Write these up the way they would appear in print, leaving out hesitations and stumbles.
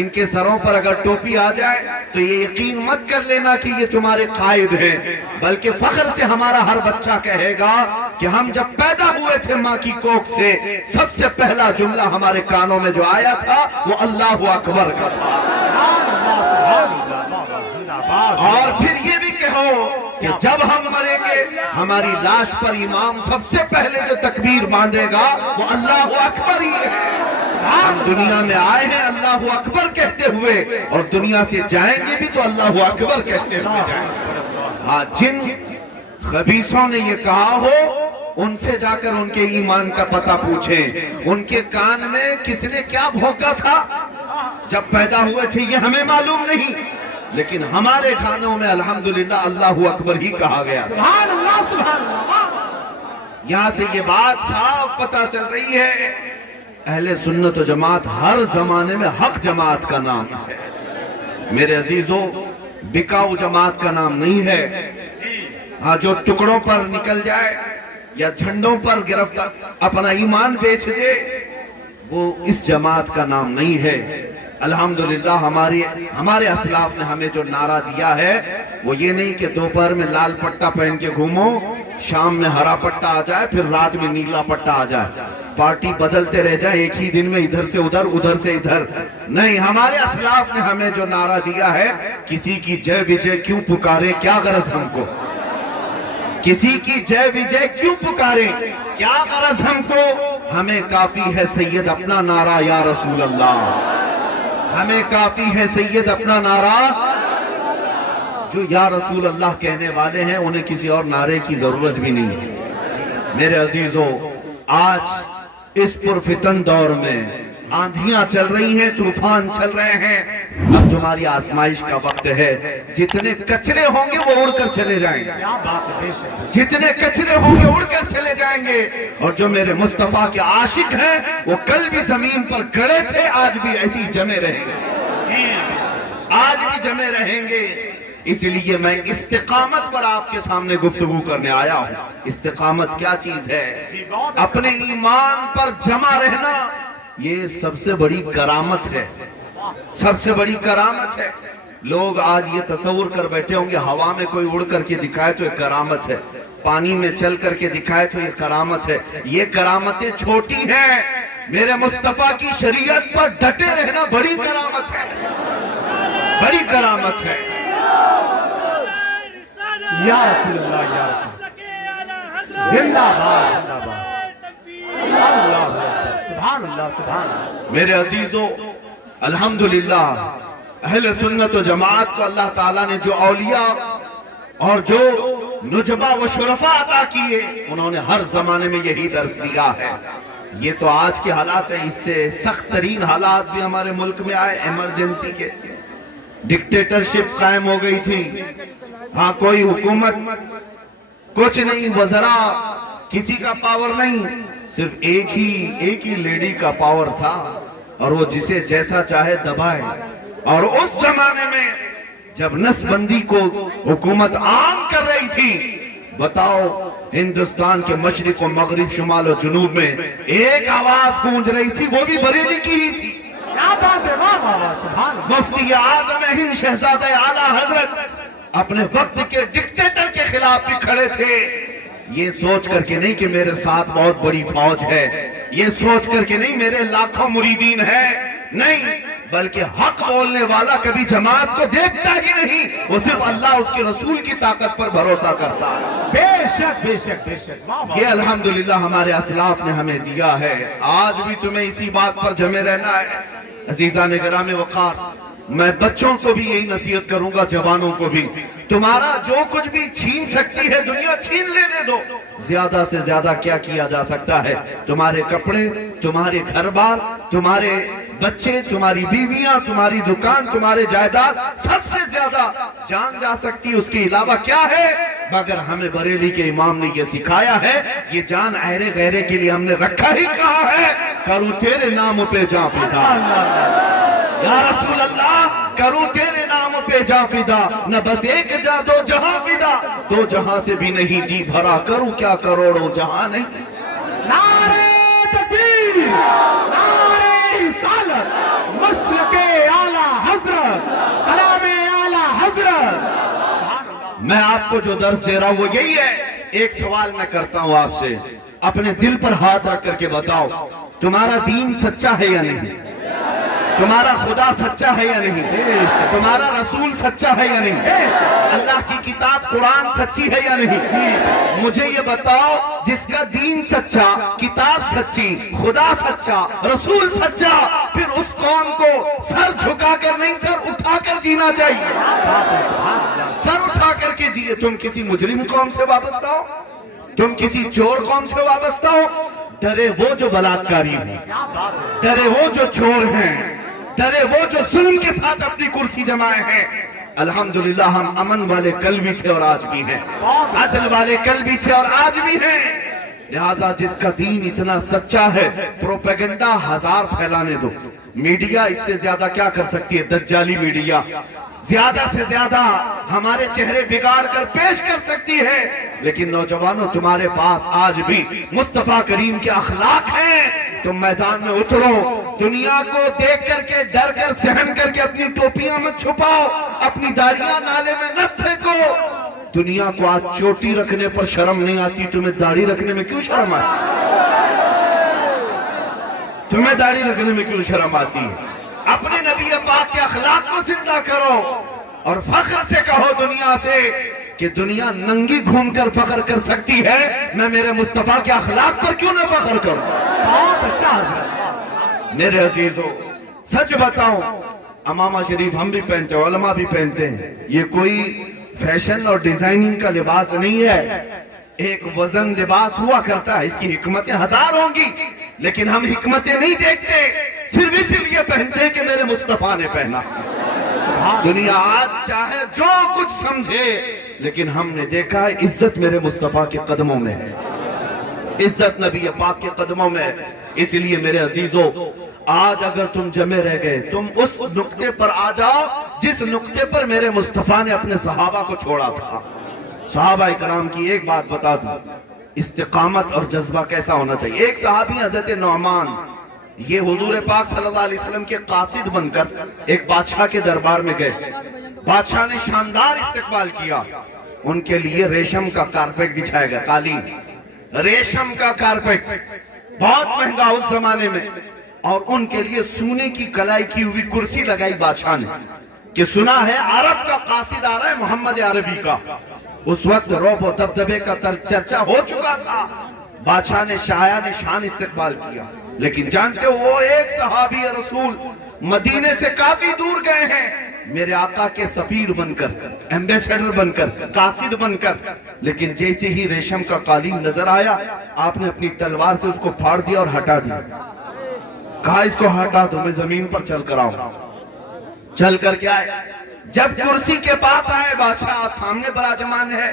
ان کے سروں پر اگر ٹوپی آ جائے تو یہ یقین مت کر لینا کہ یہ تمہارے قائد ہیں، بلکہ فخر سے ہمارا ہر بچہ کہے گا کہ ہم جب پیدا ہوئے تھے ماں کی کوکھ سے، سب سے پہلا جملہ ہمارے کانوں میں جو آیا تھا وہ اللہ اکبر کا تھا۔ اور پھر یہ بھی کہو کہ جب ہم مریں گے ہماری لاش پر امام سب سے پہلے جو تکبیر باندھے گا وہ اللہ اکبر ہی ہے۔ ہم دنیا میں آئے ہیں اللہ اکبر کہتے ہوئے اور دنیا سے جائیں گے بھی تو اللہ اکبر کہتے ہوئے جائیں گے۔ ہاں، جن خبیثوں نے یہ کہا ہو ان سے جا کر ان کے ایمان کا پتہ پوچھیں، ان کے کان میں کس نے کیا بھونکا تھا جب پیدا ہوئے تھے یہ ہمیں معلوم نہیں، لیکن ہمارے کانوں میں الحمدللہ اللہ اکبر ہی کہا گیا۔ سبحان اللہ سبحان اللہ۔ یہاں سے یہ بات صاف پتہ چل رہی ہے، اہل سنت و جماعت ہر زمانے میں حق جماعت کا نام ہے میرے عزیزوں، بکاؤ جماعت کا نام نہیں ہے۔ ہاں، جو ٹکڑوں پر نکل جائے یا جھنڈوں پر گرفتار اپنا ایمان بیچ دے وہ اس جماعت کا نام نہیں ہے۔ الحمدللہ ہمارے اسلاف نے ہمیں جو نعرہ دیا ہے وہ یہ نہیں کہ دوپہر میں لال پٹا پہن کے گھومو، شام میں ہرا پٹا آ جائے، پھر رات میں نیلا پٹا آ جائے، پارٹی بدلتے رہ جائے ایک ہی دن میں ادھر سے ادھر ادھر سے ادھر نہیں۔ ہمارے اسلاف نے ہمیں جو نعرہ دیا ہے، کسی کی جے وجے کیوں پکارے کیا غرض ہم کو، کسی کی جے وجے کیوں پکارے کیا غرض ہم کو، ہمیں کافی ہے سید اپنا نعرہ یا رسول اللہ، ہمیں کافی ہے سید اپنا نعرہ۔ جو یا رسول اللہ کہنے والے ہیں انہیں کسی اور نعرے کی ضرورت بھی نہیں ہے۔ میرے عزیزوں، آج اس پرفتن دور میں آندھیاں چل رہی ہیں، طوفان چل رہے ہیں، اب تمہاری آزمائش کا وقت ہے۔ جتنے کچرے ہوں گے وہ اڑ کر چلے جائیں گے، کیا بات ہے، بے شک۔ جتنے کچرے ہوں گے اڑ کر چلے جائیں گے، اور جو میرے مصطفیٰ کے عاشق ہیں وہ کل بھی زمین پر گڑے تھے، آج بھی ایسی جمے رہیں گے، آج بھی جمے رہیں گے۔ اس لیے میں استقامت پر آپ کے سامنے گفتگو کرنے آیا ہوں۔ استقامت کیا چیز ہے؟ اپنے ایمان پر جمع رہنا یہ سب سے بڑی کرامت ہے، سب سے بڑی کرامت ہے۔ لوگ آج یہ تصور کر بیٹھے ہوں گے ہوا میں کوئی اڑ کر کے دکھائے تو یہ کرامت ہے، پانی میں چل کر کے دکھائے تو یہ کرامت ہے۔ یہ کرامتیں چھوٹی ہیں، میرے مصطفیٰ کی شریعت پر ڈٹے رہنا بڑی کرامت ہے، بڑی کرامت ہے۔ یا رسول اللہ، یا رسول اللہ، زندہ باد زندہ باد، اللہ اکبر، سبحان اللہ سبحان اللہ۔ میرے عزیزوں، الحمدللہ اہل سنت و جماعت کو اللہ تعالیٰ نے جو اولیاء اور جو نجبہ و شرفاء عطا کیے انہوں نے ہر زمانے میں یہی درس دیا ہے۔ یہ تو آج کے حالات ہیں، اس سے سخت ترین حالات بھی ہمارے ملک میں آئے، ایمرجنسی کے، ڈکٹیٹرشپ قائم ہو گئی تھی، ہاں کوئی حکومت کچھ نہیں، وزراء کسی کا پاور نہیں، صرف ایک ہی لیڈی کا پاور تھا اور وہ جسے جیسا چاہے دبائے۔ اور اس زمانے میں جب نس بندی کو حکومت عام کر رہی تھی، بتاؤ ہندوستان کے مشرق و مغرب، شمال و جنوب میں ایک آواز گونج رہی تھی، وہ بھی بریلی کی ہی تھی۔ کیا بات ہے، واہ واہ واہ، سبحان اللہ۔ مفتی اعظم ہند شہزادہ اعلیٰ حضرت اپنے وقت کے ڈکٹیٹر کے خلاف بھی کھڑے تھے، یہ سوچ کر کے نہیں کہ میرے ساتھ بہت بڑی فوج ہے، یہ سوچ کر کے نہیں میرے لاکھوں مریدین ہیں، نہیں، بلکہ حق بولنے والا کبھی جماعت کو دیکھتا ہی نہیں، وہ صرف اللہ اس کے رسول کی طاقت پر بھروسہ کرتا ہے۔ بے شک بے شک بے شک، واہ واہ۔ یہ الحمدللہ ہمارے اسلاف نے ہمیں دیا ہے، آج بھی تمہیں اسی بات پر جمے رہنا ہے۔ عزیزان گرامی وقار، میں بچوں کو بھی یہی نصیحت کروں گا، جوانوں کو بھی، تمہارا جو کچھ بھی چھین سکتی ہے دنیا چھین لینے دو، زیادہ سے زیادہ کیا کیا جا سکتا ہے؟ تمہارے کپڑے، تمہارے گھر بار، تمہارے بچے، تمہاری بیویاں، تمہاری دکان، تمہارے جائیداد، سب سے زیادہ جان جا سکتی، اس کے علاوہ کیا ہے؟ مگر ہمیں بریلی کے امام نے یہ سکھایا ہے، یہ جان اہرے غیرے کے لیے ہم نے رکھا ہی کہا ہے، کروں تیرے نام پہ جاں فدا، یا رسول اللہ کروں تیرے نام پہ جاں فدا، نہ بس ایک جاں دو جہاں فدا، دو جہاں سے بھی نہیں جی بھرا، کروں کیا کروڑوں جہاں نہیں۔ نعرہ تکبیر، نعرہ میں آپ کو جو درس دے رہا ہوں وہ یہی ہے. ایک سوال میں کرتا ہوں آپ سے, اپنے دل پر ہاتھ رکھ کر کے بتاؤ, تمہارا دین سچا ہے یا نہیں؟ تمہارا خدا سچا ہے یا نہیں؟ تمہارا رسول سچا ہے یا نہیں؟ اللہ کی کتاب قرآن سچی ہے یا نہیں؟ مجھے یہ بتاؤ, جس کا دین سچا, کتاب سچی, خدا سچا, رسول سچا, پھر اس قوم کو سر جھکا کر نہیں, سر اٹھا کر جینا چاہیے. سر اٹھا کر کے جیے. تم کسی مجرم قوم سے وابستہ ہو, تم کسی چور قوم سے وابستہ ہو, ڈرے وہ جو بلاکاری ہیں, ڈرے وہ جو چور ہیں, ڈرے وہ جو ظلم کے ساتھ اپنی کرسی جمائے ہیں. الحمدللہ ہم امن والے کل بھی تھے اور آج بھی ہیں, عدل والے کل بھی تھے اور آج بھی ہیں. لہذا جس کا دین اتنا سچا ہے, پروپیگنڈا ہزار پھیلانے دو, میڈیا اس سے زیادہ کیا کر سکتی ہے؟ دجالی میڈیا زیادہ سے زیادہ ہمارے چہرے بگاڑ کر پیش کر سکتی ہے. لیکن نوجوانوں, تمہارے پاس آج بھی مصطفیٰ کریم کے اخلاق ہیں. تم میدان میں اترو, دنیا کو دیکھ کر کے ڈر کر سہن کر کے اپنی ٹوپیاں مت چھپاؤ, اپنی داڑیاں نالے میں نہ پھینکو. دنیا کو آج چوٹی رکھنے پر شرم نہیں آتی, تمہیں داڑھی رکھنے میں کیوں شرم آتی؟ تمہیں داڑھی رکھنے میں کیوں شرم آتی ہے؟ اپنے نبی پاک کے اخلاق کو زندہ کرو اور فخر سے کہو دنیا سے کہ دنیا ننگی گھوم کر فخر کر سکتی ہے, میں میرے مصطفیٰ کے اخلاق پر کیوں نہ فخر کروں؟ بہت اچھا. میرے عزیزو, سچ بتاؤں, امامہ شریف ہم بھی پہنتے ہیں, علماء بھی پہنتے ہیں. یہ کوئی فیشن اور ڈیزائننگ کا لباس نہیں ہے, ایک وزن لباس ہوا کرتا ہے. اس کی حکمتیں ہزار ہوں گی, لیکن ہم حکمتیں نہیں دیکھتے, صرف اس لیے پہنتے ہیں کہ میرے مصطفیٰ نے پہنا. دنیا آج چاہے جو کچھ سمجھے, لیکن ہم نے دیکھا ہے عزت میرے مصطفیٰ کے قدموں میں ہے, عزت نبی پاک کے قدموں میں ہے. اس لیے میرے عزیزو, آج اگر تم جمے رہ گئے, تم اس نقطے پر آ جاؤ جس نقطے پر میرے مصطفیٰ نے اپنے صحابہ کو چھوڑا تھا. صحابہ کرام کی ایک بات بتا دوں, استقامت اور جذبہ کیسا ہونا چاہیے. ایک صحابی حضرت نعمان, یہ حضور پاک صلی اللہ علیہ وسلم کے قاصد بن کر ایک بادشاہ کے دربار میں گئے. بادشاہ نے شاندار استقبال کیا. ان کے لیے ریشم کا کارپیٹ بچھایا گیا, قالین, ریشم کا کارپیٹ, بہت مہنگا اس زمانے میں. اور ان کے لیے سونے کی کلائی کی ہوئی کرسی لگائی بادشاہ نے, کہ سنا ہے عرب کا قاصد آ رہا ہے, محمد عربی کا. اس وقت رعب و دبدبے کا چرچا ہو چکا تھا. بادشاہ نے شایان شان استقبال کیا. لیکن جانتے ہو, وہ ایک صحابی رسول مدینے سے کافی دور گئے ہیں, میرے آقا کے سفیر بن کر, ایمبیسیڈر بن کر, قاصد بن کر. لیکن جیسے ہی ریشم کا قالین نظر آیا, آپ نے اپنی تلوار سے اس کو پھاڑ دیا اور ہٹا دیا. کہا اس کو ہٹا دو, میں زمین پر چل کر آؤں. چل کر کے آئے. جب کرسی کے پاس آئے, بادشاہ سامنے براجمان ہے.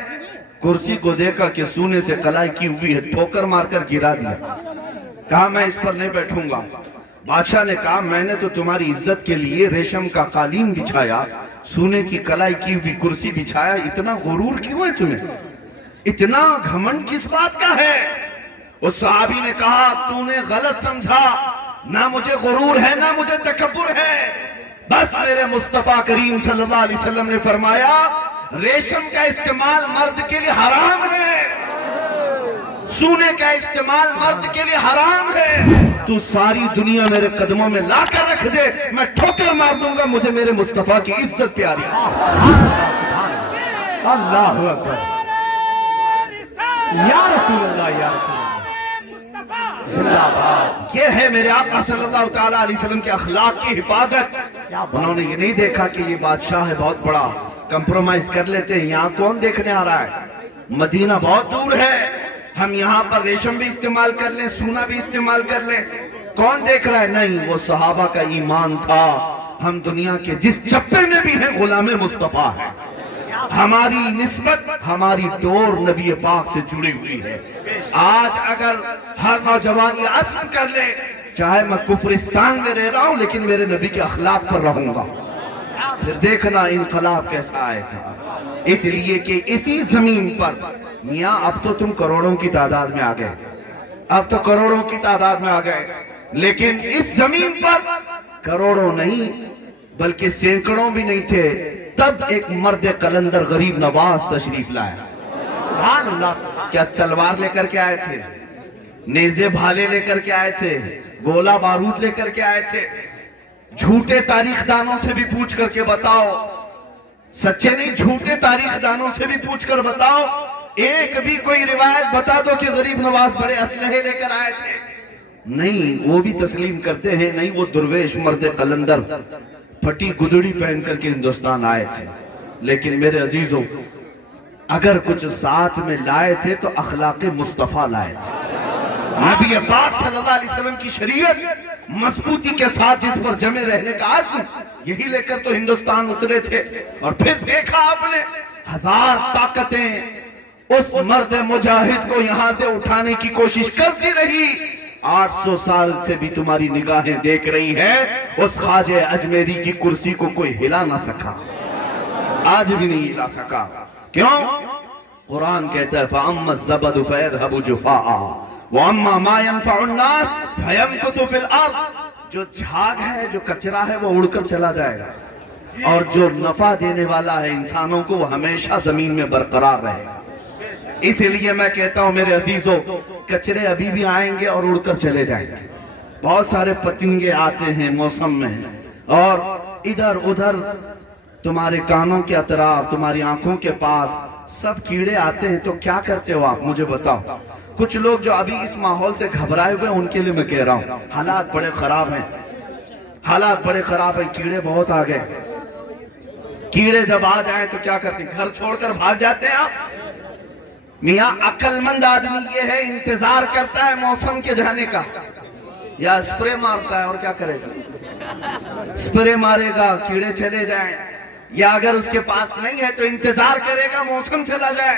کرسی کو دیکھا کہ سونے سے کلائی کی ہوئی ہے, ٹھوکر مار کر گرا دیا. کہا میں اس پر نہیں بیٹھوں گا. بادشاہ نے کہا میں نے تو تمہاری عزت کے لیے ریشم کا قالین بچھایا, سونے کی کلائی کی ہوئی کرسی بچھایا, اتنا غرور کیوں ہے تمہیں؟ اتنا گھمنڈ کس بات کا ہے؟ اس صحابی نے کہا تو نے غلط سمجھا, نہ مجھے غرور ہے نہ مجھے تکبر ہے, بس میرے مصطفیٰ کریم صلی اللہ علیہ وسلم نے فرمایا ریشم کا استعمال مرد کے لیے حرام ہے, سونے کا استعمال مرد کے لیے حرام ہے. تو ساری دنیا میرے قدموں میں لا کر رکھ دے, میں ٹھوکر مار دوں گا, مجھے میرے مصطفیٰ کی عزت پیاری ہے. اللہ اکبر, یا رسول اللہ, یا رسول اللہ, زندہ باد. یہ ہے میرے آقا صلی اللہ تعالیٰ علیہ وسلم کے اخلاق کی حفاظت. انہوں نے یہ نہیں دیکھا کہ یہ بادشاہ ہے بہت بڑا, کمپرومائز کر لیتے ہیں, یہاں کون دیکھنے آ رہا ہے, مدینہ بہت دور ہے, ہم یہاں پر ریشم بھی استعمال کر لیں, سونا بھی استعمال کر لیں, کون دیکھ رہا ہے؟ نہیں, وہ صحابہ کا ایمان تھا. ہم دنیا کے جس چپے میں بھی ہیں غلام مصطفیٰ ہیں. ہماری نسبت, ہماری ڈور نبی پاک سے جڑی ہوئی ہے. آج اگر ہر نوجوان یہ عزم کر لے, چاہے میں کفرستان میں رہ رہا ہوں لیکن میرے نبی کے اخلاق پر رہوں گا, پھر دیکھنا انقلاب کیسا آئے گا. اس لیے کہ اسی زمین پر میاں اب تو تم کروڑوں کی تعداد میں آ گئے, اب تو کروڑوں کی تعداد میں آ گئے, لیکن اس زمین پر کروڑوں نہیں بلکہ سینکڑوں بھی نہیں تھے, تب ایک مرد قلندر غریب نواز تشریف لایا۔ سبحان اللہ، کیا تلوار لے کر کے آئے تھے؟ نیزے بھالے لے کر کے آئے تھے؟ گولہ بارود لے کر کے آئے تھے؟ جھوٹے تاریخ دانوں سے بھی پوچھ کر کے بتاؤ، سچے نہیں جھوٹے تاریخ دانوں سے بھی پوچھ کر بتاؤ، ایک بھی کوئی روایت بتا دو کہ غریب نواز بڑے اسلحے لے کر آئے تھے؟ نہیں، وہ بھی تسلیم کرتے ہیں نہیں، وہ درویش مرد قلندر پھٹی گدڑی پہن کر کے ہندوستان آئے تھے۔ لیکن میرے عزیزوں، اگر کچھ ساتھ میں لائے تھے تو اخلاق مصطفیٰ لائے تھے۔ نبی پاک صلی اللہ علیہ وسلم کی شریعت مضبوطی کے ساتھ جس پر جمع رہنے کا عزم، یہی لے کر تو ہندوستان اترے تھے۔ اور پھر دیکھا آپ نے ہزار طاقتیں اس مرد مجاہد کو یہاں سے اٹھانے کی کوشش کرتی رہی، 800 سال سے بھی تمہاری نگاہیں دیکھ رہی ہے، اس خواجہ اجمیری کی کرسی کو کوئی ہلا نہ سکا، آج بھی نہیں ہلا سکا۔ کیوں؟ قرآن کہتا ہے فَأَمَّا الزَّبَدُ فَيَذْهَبُ جُفَاءً وَأَمَّا مَا يَنْفَعُ النَّاسِ فَيَمْكُثُ فِي الْأَرْضِ۔ جو جھاگ ہے، جو کچرا ہے، وہ اڑ کر چلا جائے گا، اور جو نفع دینے والا ہے انسانوں کو، وہ ہمیشہ زمین میں برقرار رہے گا۔ اسی لیے میں کہتا ہوں میرے عزیزوں، کچرے ابھی بھی آئیں گے اور اڑ کر چلے جائیں گے۔ بہت سارے پتنگے آتے ہیں موسم میں، اور ادھر ادھر تمہارے کانوں کے اطراف، تمہاری آنکھوں کے پاس سب کیڑے آتے ہیں، تو کیا کرتے ہو آپ؟ مجھے بتاؤ۔ کچھ لوگ جو ابھی اس ماحول سے گھبرائے ہوئے ہیں، ان کے لیے میں کہہ رہا ہوں، حالات بڑے خراب ہیں، حالات بڑے خراب ہیں، کیڑے بہت آ گئے۔ کیڑے جب آ جائیں تو کیا کرتے ہیں؟ گھر چھوڑ کر بھاگ جاتے ہیں آپ؟ میاں عقل مند آدمی یہ ہے، انتظار کرتا ہے موسم کے جانے کا، یا اسپرے مارتا ہے، اور کیا کرے گا؟ اسپرے مارے گا، کیڑے چلے جائیں، یا اگر اس کے پاس نہیں ہے تو انتظار کرے گا موسم چلا جائے،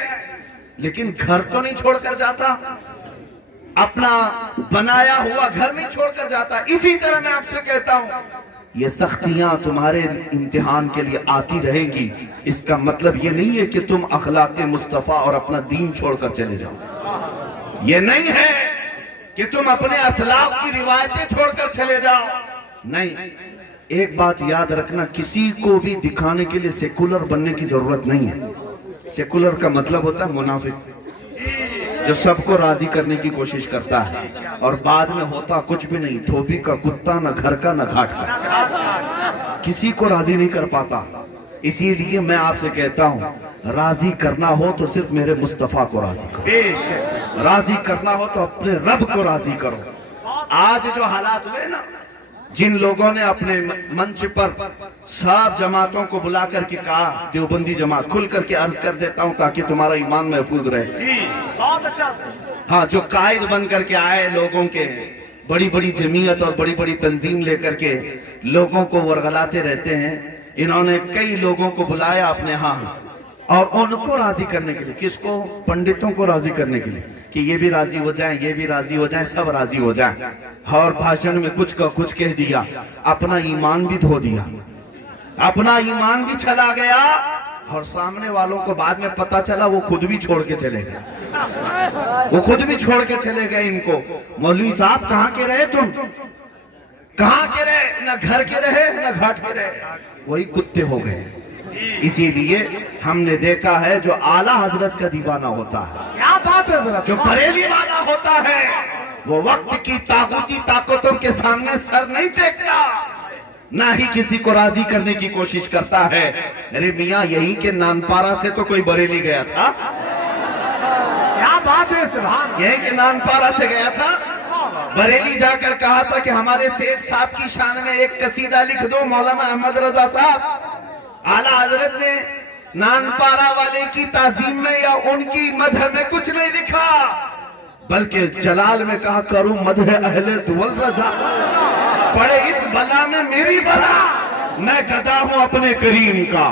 لیکن گھر تو نہیں چھوڑ کر جاتا، اپنا بنایا ہوا گھر نہیں چھوڑ کر جاتا۔ اسی طرح میں آپ سے کہتا ہوں، یہ سختیاں تمہارے امتحان کے لیے آتی رہیں گی، اس کا مطلب یہ نہیں ہے کہ تم اخلاق مصطفیٰ اور اپنا دین چھوڑ کر چلے جاؤ، یہ نہیں ہے کہ تم اپنے اسلاف کی روایتیں چھوڑ کر چلے جاؤ، نہیں۔ ایک بات یاد رکھنا، کسی کو بھی دکھانے کے لیے سیکولر بننے کی ضرورت نہیں ہے۔ سیکولر کا مطلب ہوتا ہے منافق، جو سب کو راضی کرنے کی کوشش کرتا ہے، اور بعد میں ہوتا کچھ بھی نہیں، دھوبی کا کتا، نہ گھر کا نہ گھاٹ کا، کسی کو راضی نہیں کر پاتا۔ اسی لیے میں آپ سے کہتا ہوں، راضی کرنا ہو تو صرف میرے مصطفیٰ کو راضی کرو، راضی کرنا ہو تو اپنے رب کو راضی کرو۔ آج جو حالات ہوئے نا، جن لوگوں نے اپنے منچ پر سب جماعتوں کو بلا کر کے کہا، دیوبندی جماعت کھل کر کے عرض کر دیتا ہوں تاکہ تمہارا ایمان محفوظ رہے، بہت اچھا، ہاں، جو قائد بن کر کے آئے لوگوں کے، بڑی بڑی جمعیت اور بڑی بڑی تنظیم لے کر کے لوگوں کو ورغلاتے رہتے ہیں، انہوں نے کئی لوگوں کو بلایا اپنے ہاں، اور ان کو راضی کرنے کے لیے، کس کو؟ پنڈتوں کو راضی کرنے کے لیے، کہ یہ بھی راضی ہو جائیں، یہ بھی راضی ہو جائیں، سب راضی ہو جائیں، اور بھاشن میں کچھ کا کچھ کہہ دیا، اپنا ایمان بھی دھو دیا، اپنا ایمان بھی چلا گیا، اور سامنے والوں کو بعد میں پتا چلا وہ خود بھی چھوڑ کے چلے گئے، وہ خود بھی چھوڑ کے چلے گئے ان کو۔ مولوی صاحب کہاں کے رہے تم؟ کہاں کے رہے؟ نہ گھر کے رہے نہ گھاٹ کے رہے، وہی کتے ہو گئے۔ اسی لیے ہم نے دیکھا ہے، جو اعلیٰ حضرت کا دیوانہ ہوتا ہے، کیا بات ہے حضرت، جو بریلی والا ہوتا ہے، وہ وقت کی طاغوتی طاقتوں کے سامنے سر نہیں دیکھتا، نہ ہی کسی کو راضی کرنے کی کوشش کرتا ہے۔ ارے میاں، یہی کہ نانپارہ سے تو کوئی بریلی گیا تھا، کیا بات ہے، سبحان، یہی کہ نانپارہ سے گیا تھا، بریلی جا کر کہا تھا کہ ہمارے سیٹھ صاحب کی شان میں ایک قصیدہ لکھ دو، مولانا احمد رضا صاحب۔ اعلیٰ حضرت نے نانپارہ والے کی تعظیم میں یا ان کی مدح میں کچھ نہیں لکھا، بلکہ جلال میں کہا کروں مدح اہل دول رضا، پڑے اس بلا میں میری بلا، میں گدا ہوں اپنے کریم کا،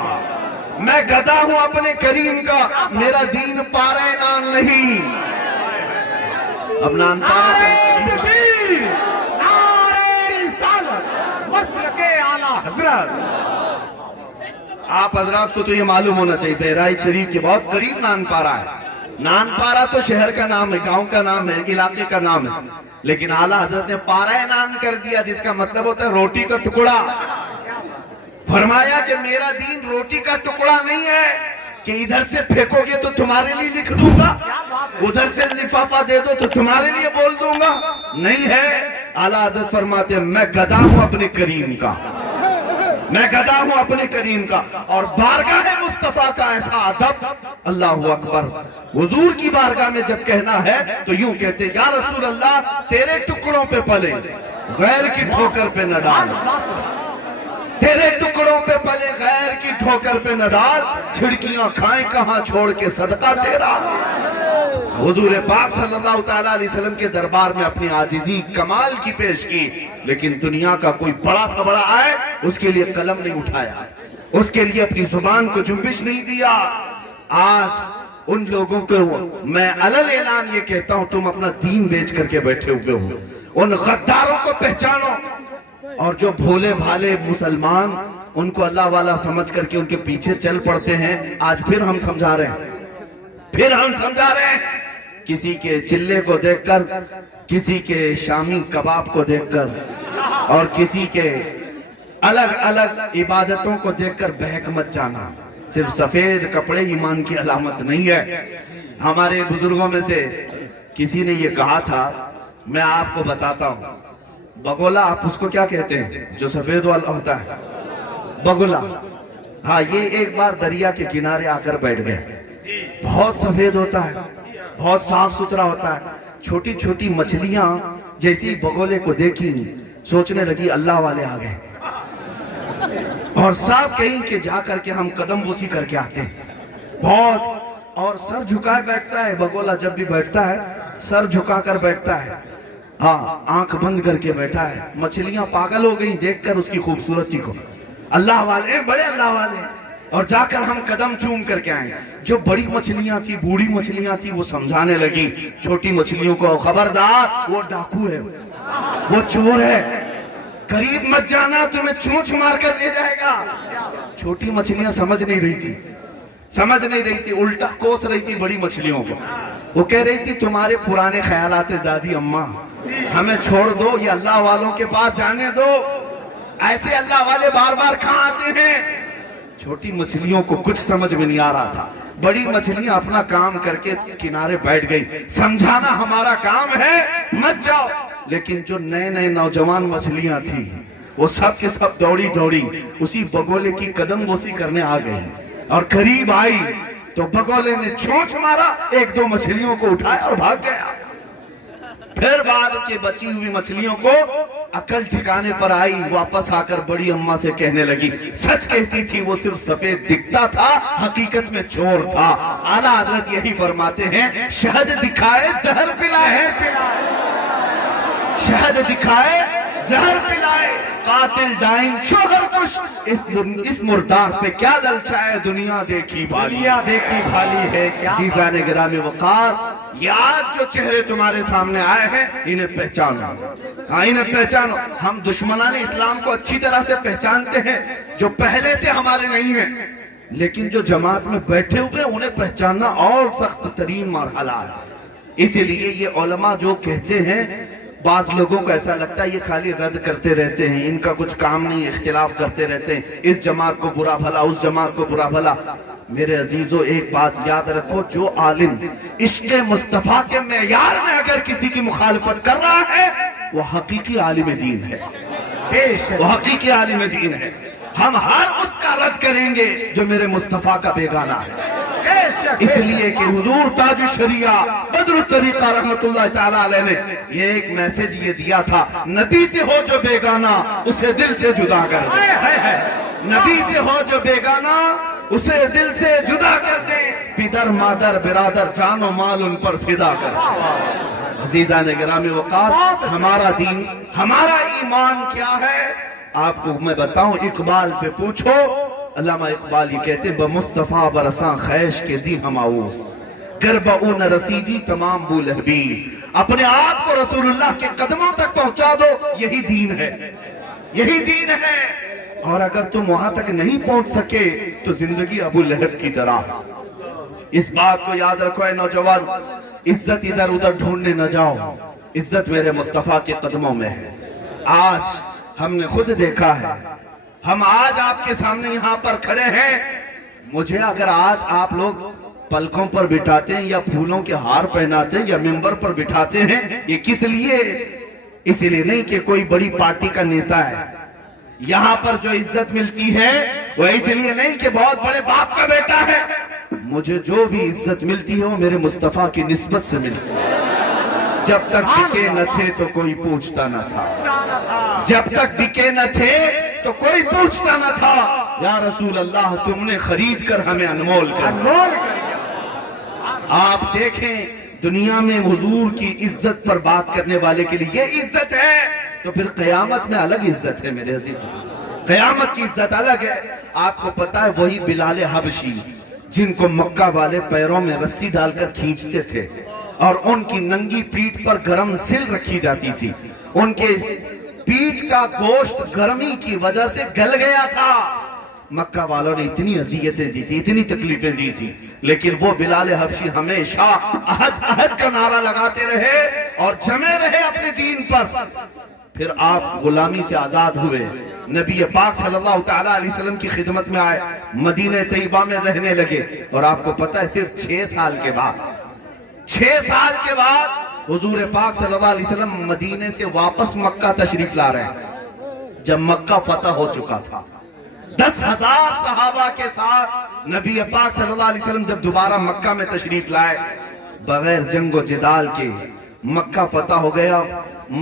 میں گدا ہوں اپنے کریم کا، میرا دین پارہ نان نہیں۔ اب نانپارہ تکبیر، نعرہ رسالت، مسلک اعلیٰ حضرت۔ آپ حضرات کو تو یہ معلوم ہونا چاہیے، بہرائچ شریف کے بہت قریب نانپارہ ہے۔ نانپارہ تو شہر کا نام ہے، گاؤں کا نام ہے، علاقے کا نام ہے، لیکن اعلیٰ حضرت نے پارہ نان کر دیا، جس کا مطلب ہوتا ہے روٹی کا ٹکڑا۔ فرمایا کہ میرا دین روٹی کا ٹکڑا نہیں ہے کہ ادھر سے پھینکو گے تو تمہارے لیے لکھ دوں گا، ادھر سے لفافہ دے دو تو تمہارے لیے بول دوں گا، نہیں ہے۔ اعلیٰ حضرت فرماتے ہیں میں گدا ہوں اپنے کریم کا، میں گدا ہوں اپنے کریم کا، اور بارگاہ مصطفیٰ کا ایسا ادب، اللہ اکبر۔ حضور کی بارگاہ میں جب کہنا ہے تو یوں کہتے ہیں یا رسول اللہ تیرے ٹکڑوں پہ پلے غیر کی ٹھوکر پہ نہ ڈال، تیرے ٹکڑوں پہ پلے غیر کی ٹھوکر پہ نہ ڈال، چھڑکیاں کھائیں کہاں چھوڑ کے صدقہ تیرا۔ حضور پاک صلی اللہ تعالیٰ علیہ وسلم کے دربار میں اپنی عاجزی کمال کی پیش کی، لیکن دنیا کا کوئی بڑا سا بڑا آئے اس کے لیے قلم نہیں اٹھایا، اس کے لیے اپنی زبان کو جنبش نہیں دیا۔ آج ان لوگوں کو میں علل اعلان یہ کہتا ہوں تم اپنا دین بیچ کر کے بیٹھے ہوئے ہو، ان غداروں کو پہچانو، اور جو بھولے بھالے مسلمان ان کو اللہ والا سمجھ کر کے ان کے پیچھے چل پڑتے ہیں۔ آج پھر ہم سمجھا رہے ہیں کسی کے چلے کو دیکھ کر، کسی کے شامی کباب کو دیکھ کر، اور کسی کے الگ الگ عبادتوں کو دیکھ کر بہک مت جانا۔ صرف سفید کپڑے ایمان کی علامت نہیں ہے۔ ہمارے بزرگوں میں سے کسی نے یہ کہا تھا، میں آپ کو بتاتا ہوں، بگولا آپ اس کو کیا کہتے ہیں جو سفید والا ہوتا ہے؟ بگولا۔ ہاں، یہ ایک بار دریا کے کنارے آ کر بیٹھ گئے، بہت سفید ہوتا ہے، بہت صاف ستھرا ہوتا ہے، چھوٹی چھوٹی مچھلیاں جیسی بگولے کو دیکھی سوچنے لگی اللہ والے آ گئے، اور صاحب کہیں کہ جا کر کے ہم قدم بوسی کر کے آتے ہیں بہت، اور سر جھکائے بیٹھتا ہے بگولا، جب بھی بیٹھتا ہے سر جھکا کر بیٹھتا ہے، ہاں آنکھ بند کر کے بیٹھا ہے۔ مچھلیاں پاگل ہو گئی دیکھ کر اس کی خوبصورتی کو، اللہ والے بڑے اللہ والے، اور جا کر ہم قدم چوم کر کے آئیں۔ جو بڑی مچھلیاں تھی، بوڑھی مچھلیاں تھی، وہ سمجھانے لگی چھوٹی مچھلیوں کو، خبردار وہ ڈاکو ہے، وہ چور ہے، قریب مت جانا تمہیں چونچ مار کر لے جائے گا۔ چھوٹی مچھلیاں سمجھ نہیں رہی تھی، الٹا کوس رہی تھی بڑی مچھلیوں کو۔ وہ کہہ رہی تھی تمہارے پرانے خیالات دادی اماں، ہمیں چھوڑ دو، یہ اللہ والوں کے پاس جانے دو، ایسے اللہ والے بار بار کہاں آتے ہیں۔ چھوٹی مچھلیوں کو کچھ سمجھ میں نہیں آ رہا تھا، بڑی مچھلیاں اپنا کام کر کے کنارے بیٹھ گئی، سمجھانا ہمارا کام ہے مت جاؤ۔ لیکن جو نئے نوجوان مچھلیاں تھیں وہ سب کے سب دوڑی اسی بگولے کی قدم بوسی کرنے آ گئی، اور قریب آئی تو بگولے نے چونچ مارا، ایک دو مچھلیوں کو اٹھایا اور بھاگ گیا۔ پھر بعد کے بچی ہوئی مچھلیوں کو عقل ٹھکانے پر آئی، واپس آ کر بڑی اماں سے کہنے لگی سچ کہتی تھی، وہ صرف سفید دکھتا تھا، حقیقت میں چور تھا۔ اعلیٰ حضرت یہی فرماتے ہیں شہد دکھائے زہر پلائے، شہد دکھائے زہر پلائے، قاتل ڈائن شوہر کش، اس مردار پہ کیا للچائے دنیا دیکھی بھالی ہے۔ عزیزان گرامی وقار، یہ آج جو چہرے تمہارے سامنے آئے ہیں انہیں پہچانو، ہاں انہیں پہچانو۔ ہم دشمنان اسلام کو اچھی طرح سے پہچانتے ہیں جو پہلے سے ہمارے نہیں ہیں، لیکن جو جماعت میں بیٹھے ہوئے انہیں پہچاننا اور سخت ترین مرحلہ ہے۔ اسی لیے یہ علماء جو کہتے ہیں، بعض لوگوں کو ایسا لگتا ہے یہ خالی رد کرتے رہتے ہیں، ان کا کچھ کام نہیں، اختلاف کرتے رہتے ہیں، اس جماعت کو برا بھلا، اس جماعت کو برا بھلا۔ میرے عزیزو ایک بات یاد رکھو، جو عالم عشق مصطفیٰ کے معیار میں اگر کسی کی مخالفت کر رہا ہے وہ حقیقی عالم دین ہے، وہ حقیقی عالم دین ہے۔ ہم ہر اس کا رد کریں گے جو میرے مصطفیٰ کا بیگانہ ہے، اس لیے کہ حضور تاج الشریعہ بدر الطریقہ رحمت اللہ تعالیٰ علیہ نے یہ ایک میسج یہ دیا تھا، نبی سے ہو جو بیگانہ اسے دل سے جدا کر دے، نبی سے ہو جو بیگانہ اسے دل سے جدا کر دے، پدر مادر برادر جان و مال ان پر فدا کر دے۔ عزیزان گرامی وقار، ہمارا دین، ہمارا ایمان کیا ہے آپ کو میں بتاؤں، اقبال سے پوچھو۔ علامہ اقبال یہ کہتے بمصطفیٰ برساں خیش کے دی ہم آؤس، گربہ اون رسیدی تمام بو لہبی، اپنے آپ کو رسول اللہ کے قدموں تک پہنچا دو، یہی دین ہے، یہی دین ہے۔ اور اگر تم وہاں تک نہیں پہنچ سکے تو زندگی ابو لہب کی طرح۔ اس بات کو یاد رکھو اے نوجوان، عزت ادھر ادھر ڈھونڈنے نہ جاؤ، عزت میرے مصطفیٰ کے قدموں میں ہے۔ آج ہم نے خود دیکھا ہے ہم آج آپ کے سامنے یہاں پر کھڑے ہیں. مجھے اگر آج آپ لوگ پلکوں پر بٹھاتے ہیں یا پھولوں کے ہار پہناتے ہیں یا ممبر پر بٹھاتے ہیں، یہ کس لیے؟ اس لیے نہیں کہ کوئی بڑی پارٹی کا نیتا ہے. یہاں پر جو عزت ملتی ہے وہ اس لیے نہیں کہ بہت بڑے باپ کا بیٹا ہے. مجھے جو بھی عزت ملتی ہے وہ میرے مصطفیٰ کی نسبت سے ملتی ہے. جب تک بکے نہ تھے تو کوئی پوچھتا نہ تھا. جب تک بکے نہ تھے تو کوئی پوچھتا نہ تھا. یا رسول اللہ تم نے خرید کر ہمیں انمول کر دیا. آپ دیکھیں دنیا میں حضور کی عزت پر بات کرنے والے کے لیے یہ عزت ہے تو پھر قیامت میں الگ عزت ہے میرے عزیز. قیامت کی عزت الگ ہے. آپ کو پتا ہے وہی بلال حبشی جن کو مکہ والے پیروں میں رسی ڈال کر کھینچتے تھے اور ان کی ننگی پیٹھ پر گرم سل رکھی جاتی تھی. ان کے پیٹھ کا گوشت گرمی کی وجہ سے گل گیا تھا. مکہ والوں نے اتنی اذیتیں دی تھی، اتنی تکلیفیں دی تھی، لیکن وہ بلال حبشی ہمیشہ عہد عہد کا نعرہ لگاتے رہے اور جمے رہے اپنے دین پر. پھر آپ غلامی سے آزاد ہوئے، نبی پاک صلی اللہ تعالیٰ علیہ وسلم کی خدمت میں آئے، مدینہ طیبہ میں رہنے لگے. اور آپ کو پتہ ہے صرف 6 سال کے بعد حضور پاک صلی اللہ علیہ وسلم مدینہ سے واپس مکہ تشریف لا رہے ہیں. جب مکہ فتح ہو چکا تھا 10,000 صحابہ کے ساتھ نبی پاک صلی اللہ علیہ وسلم جب دوبارہ مکہ میں تشریف لائے، بغیر جنگ و جدال کے مکہ فتح ہو گیا.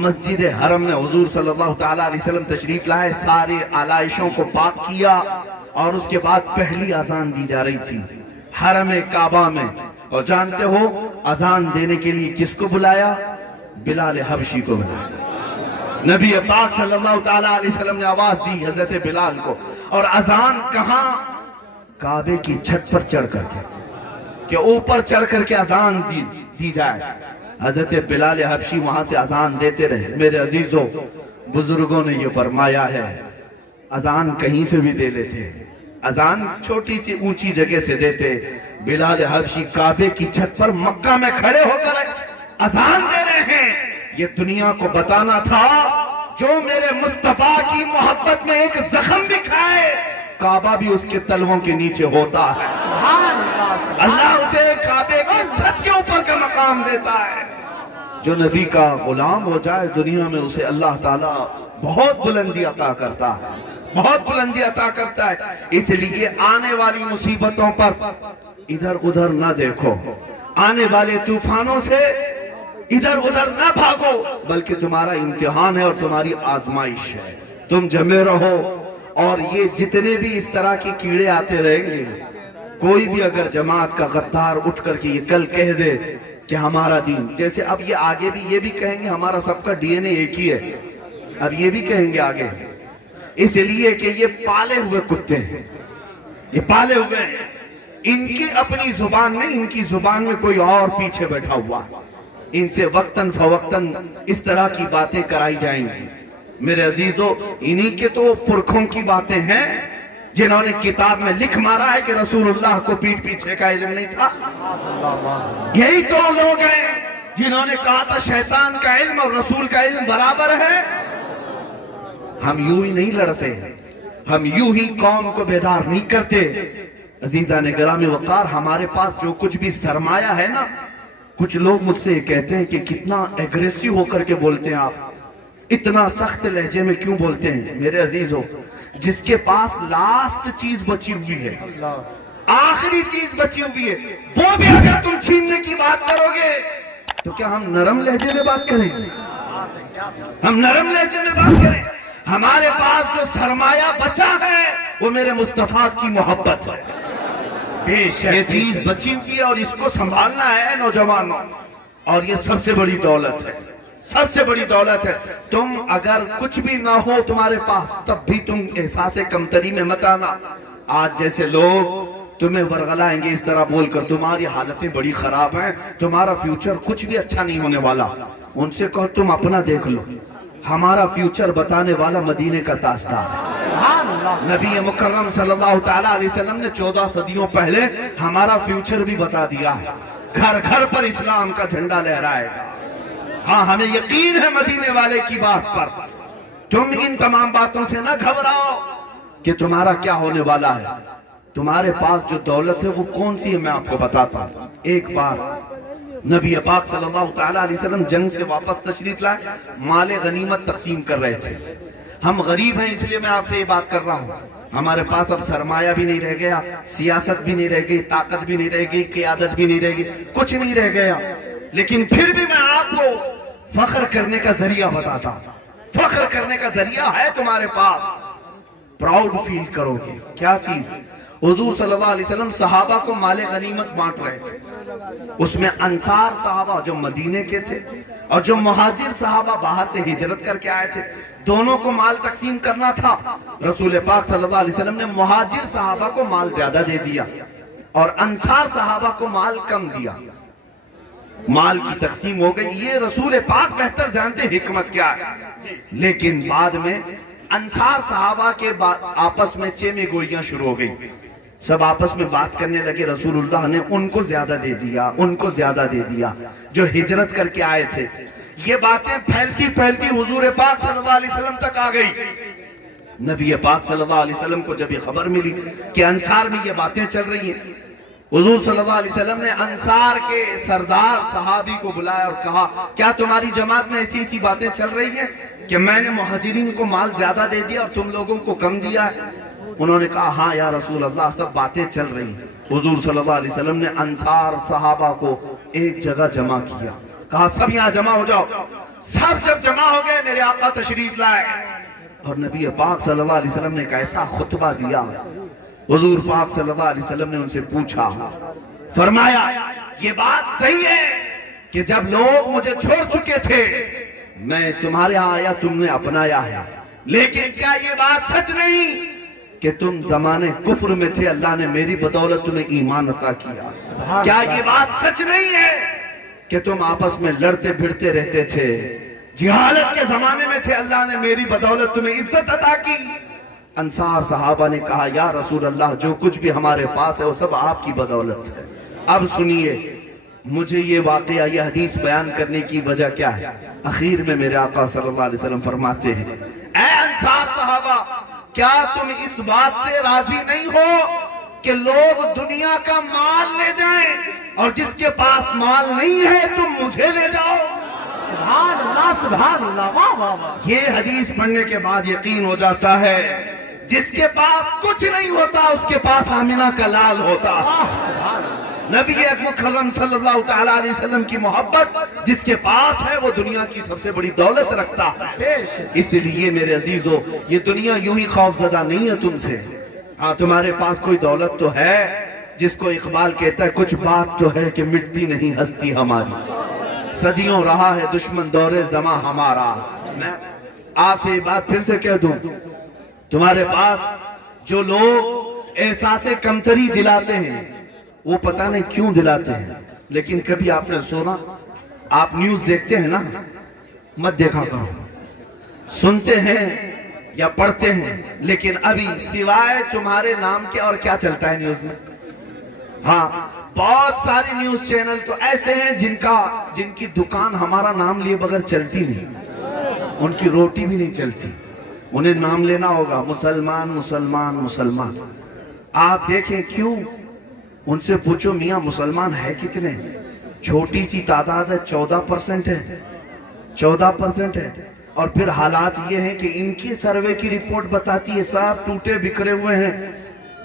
مسجد حرم میں حضور صلی اللہ تعالیٰ علیہ وسلم تشریف لائے، سارے آلائشوں کو پاک کیا اور اس کے بعد پہلی اذان دی جا رہی تھی حرم کعبہ میں. اور جانتے ہو اذان دینے کے لیے کس کو بلایا؟ بلال حبشی کو بلایا. نبی پاک صلی اللہ تعالیٰ علیہ وسلم نے آواز دی حضرت بلال کو. اور اذان کہاں؟ کعبے کی چھت پر چڑھ کر کے، کہ اوپر چڑھ کر کے اذان دی جائے. حضرت بلال حبشی وہاں سے اذان دیتے رہے. میرے عزیزوں، بزرگوں نے یہ فرمایا ہے اذان کہیں سے بھی دے لیتے، اذان چھوٹی سی اونچی جگہ سے دیتے. بلال حبشی کعبے کی چھت پر مکہ میں کھڑے ہو کر اذان دے رہے ہیں. یہ دنیا کو بتانا تھا جو میرے مصطفیٰ کی محبت میں ایک زخم بھی کھائے کعبہ بھی اس کے تلووں کے نیچے ہوتا ہے. اللہ اسے کعبے کی چھت کے اوپر کا مقام دیتا ہے. جو نبی کا غلام ہو جائے دنیا میں اسے اللہ تعالیٰ بہت بلندی عطا کرتا ہے، بہت بلندی عطا کرتا ہے. اس لیے آنے والی مصیبتوں پر ادھر ادھر نہ دیکھو، آنے والے طوفانوں سے ادھر ادھر نہ بھاگو، بلکہ تمہارا امتحان ہے اور تمہاری آزمائش ہے. تم جمے رہو. اور یہ جتنے بھی اس طرح کی کیڑے آتے رہیں گے، کوئی بھی اگر جماعت کا غدار اٹھ کر کے یہ کل کہہ دے کہ ہمارا دین، جیسے اب یہ آگے بھی یہ بھی کہیں گے ہمارا سب کا ڈی این اے ایک ہی ہے، اب یہ بھی کہیں گے آگے، اس لیے کہ یہ پالے ہوئے کتے ہیں، یہ پالے ہوئے ہیں. ان کی اپنی زبان نہیں، ان کی زبان میں کوئی اور پیچھے بیٹھا ہوا. ان سے وقتاً فوقتاً اس طرح کی باتیں کرائی جائیں گی. میرے عزیزو، انہی کے تو پرکھوں کی باتیں ہیں جنہوں نے کتاب میں لکھ مارا ہے کہ رسول اللہ کو پیٹھ پیچھے کا علم نہیں تھا. یہی تو لوگ ہیں جنہوں نے کہا تھا شیطان کا علم اور رسول کا علم برابر ہے. ہم یوں ہی نہیں لڑتے، ہم یوں ہی قوم کو بیدار نہیں کرتے. عزیزان گرامی وقار، ہمارے پاس جو کچھ بھی سرمایہ ہے نا، کچھ لوگ مجھ سے کہتے ہیں کہ کتنا ایگریسو ہو کر کے بولتے ہیں آپ، اتنا سخت لہجے میں کیوں بولتے ہیں؟ میرے عزیزو، جس کے پاس لاسٹ چیز بچی ہوئی ہے، آخری چیز بچی ہوئی ہے، وہ بھی اگر تم چھیننے کی بات کرو گے تو کیا ہم نرم لہجے میں بات کریں؟ ہم نرم لہجے میں بات کریں؟ ہمارے پاس جو سرمایہ بچا ہے وہ میرے مصطفیٰ کی محبت ہے. یہ چیز بچی ہوئی ہے اور اس کو سنبھالنا ہے نوجوانوں. اور یہ سب سے بڑی دولت ہے، سب سے بڑی دولت ہے. تم اگر کچھ بھی نہ ہو تمہارے پاس تب بھی تم احساس کمتری میں مت آنا. آج جیسے لوگ تمہیں ورغلائیں گے اس طرح بول کر تمہاری حالتیں بڑی خراب ہیں، تمہارا فیوچر کچھ بھی اچھا نہیں ہونے والا. ان سے کہو تم اپنا دیکھ لو، ہمارا فیوچر بتانے والا مدینے کا تاجدار ہے. نبی مکرم صلی اللہ تعالیٰ علیہ وسلم نے 14 صدیوں پہلے ہمارا فیوچر بھی بتا دیا ہے. گھر گھر پر اسلام کا جھنڈا لہرائے گا. ہاں، ہمیں یقین ہے مدینے والے کی بات پر. تم ان تمام باتوں سے نہ گھبراؤ. کہ تمہارا کیا ہونے والا ہے، تمہارے پاس جو دولت ہے وہ کون سی ہے، میں آپ کو بتاتا ہوں۔ ایک بار نبی پاک صلی اللہ تعالیٰ علیہ وسلم جنگ سے واپس تشریف لائے، مال غنیمت تقسیم کر رہے تھے۔ ہم غریب ہیں اس لیے میں آپ سے یہ بات کر رہا ہوں، ہمارے پاس اب سرمایہ بھی نہیں رہ گیا، سیاست بھی نہیں رہ گئی، طاقت بھی نہیں رہ گئی، قیادت بھی نہیں رہ گئی، کچھ نہیں رہ گیا، لیکن پھر بھی میں آپ کو فخر کرنے کا ذریعہ بتاتا ہوں۔ فخر کرنے کا ذریعہ ہے تمہارے پاس، پراؤڈ فیل کرو گے۔ کیا چیز؟ حضور صلی اللہ علیہ وسلم صحابہ کو مال غنیمت بانٹ رہے تھے، اس میں انصار صحابہ جو مدینے کے تھے اور جو مہاجر صحابہ باہر سے ہجرت کر کے آئے تھے، دونوں کو مال تقسیم کرنا تھا۔ رسول پاک صلی اللہ علیہ وسلم نے مہاجر صحابہ کو مال زیادہ دے دیا اور انصار صحابہ کو مال کم دیا، مال کی تقسیم ہو گئی۔ یہ رسول پاک بہتر جانتے حکمت کیا ہے، لیکن بعد میں انصار صحابہ کے آپس میں چیمے گوئیاں شروع ہو گئی، سب آپس میں بات کرنے لگے، رسول اللہ نے ان کو زیادہ دے دیا، ان کو زیادہ دے دیا جو ہجرت کر کے آئے تھے۔ یہ باتیں پھیلتی پھیلتی حضور پاک صلی اللہ علیہ وسلم تک آ گئی۔ نبی پاک صلی اللہ علیہ وسلم کو جب یہ خبر ملی کہ انصار میں یہ باتیں چل رہی ہیں، حضور صلی اللہ علیہ وسلم نے انصار کے سردار صحابی کو بلایا اور کہا، کیا تمہاری جماعت میں ایسی ایسی باتیں چل رہی ہیں کہ میں نے مہاجرین کو مال زیادہ دے دیا اور تم لوگوں کو کم دیا ہے؟ انہوں نے کہا، ہاں یا رسول اللہ، سب باتیں چل رہی ہیں۔ حضور صلی اللہ علیہ وسلم نے انصار صحابہ کو ایک جگہ جمع کیا، کہا سب یہاں جمع ہو جاؤ۔ سب جب جمع ہو گئے، میرے آقا تشریف لائے اور نبی پاک صلی اللہ علیہ وسلم نے ایک ایسا خطبہ دیا۔ حضور پاک صلی اللہ علیہ وسلم نے ان سے پوچھا، فرمایا یہ بات صحیح ہے کہ جب لوگ مجھے چھوڑ چکے تھے میں تمہارے ہاں آیا، تم نے اپنایا ہے، لیکن کیا یہ بات سچ نہیں کہ تم زمانے کفر میں تھے، اللہ نے میری بدولت تمہیں ایمان عطا کیا؟ کیا یہ بات سچ نہیں ہے کہ تم آپس میں لڑتے بھڑتے رہتے تھے، جہالت کے زمانے میں تھے، اللہ نے میری بدولت تمہیں عزت عطا کی؟ انصار صحابہ نے کہا، یا رسول اللہ، جو کچھ بھی ہمارے پاس ہے وہ سب آپ کی بدولت ہے۔ اب سنیے، مجھے یہ واقعہ، یہ حدیث بیان کرنے کی وجہ کیا ہے؟ اخیر میں میرے آقا صلی اللہ علیہ وسلم فرماتے ہیں، اے انصار صحابہ، کیا تم اس بات سے راضی نہیں ہو کہ لوگ دنیا کا مال لے جائیں اور جس کے پاس مال نہیں ہے تم مجھے لے جاؤ؟ سبحان اللہ، سبحان اللہ، واہ واہ واہ۔ یہ حدیث پڑھنے کے بعد یقین ہو جاتا ہے، جس کے پاس کچھ نہیں ہوتا اس کے پاس آمنہ کا لال ہوتا۔ نبی مکرم صلی اللہ تعالیٰ علیہ وسلم کی محبت جس کے پاس ہے وہ دنیا کی سب سے بڑی دولت رکھتا ہے۔ اس لیے میرے عزیزو، یہ دنیا یوں ہی خوف زدہ نہیں ہے تم سے۔ ہاں، تمہارے پاس کوئی دولت تو ہے، جس کو اقبال کہتا ہے، کچھ بات تو ہے کہ مٹتی نہیں ہستی ہماری، صدیوں رہا ہے دشمن دور زماں ہمارا۔ میں آپ سے یہ بات پھر سے کہہ دوں، تمہارے پاس جو لوگ احساس کمتری دلاتے ہیں وہ پتہ نہیں کیوں دلاتے ہیں، لیکن کبھی آپ نے سنا، آپ نیوز دیکھتے ہیں نا، مت دیکھا کرو، سنتے ہیں یا پڑھتے ہیں، لیکن ابھی سوائے تمہارے نام کے اور کیا چلتا ہے نیوز میں؟ ہاں، بہت ساری نیوز چینل تو ایسے ہیں جن کی دکان ہمارا نام لیے بغیر چلتی نہیں، ان کی روٹی بھی نہیں چلتی، انہیں نام لینا ہوگا، مسلمان مسلمان مسلمان۔ آپ دیکھیں کیوں؟ ان سے پوچھو میاں مسلمان ہے کتنے؟ چھوٹی سی تعداد ہے، 14% ہے، 14% ہے۔ اور پھر حالات یہ ہیں کہ ان کی سروے کی رپورٹ بتاتی ہے سب ٹوٹے بکھرے ہوئے ہیں،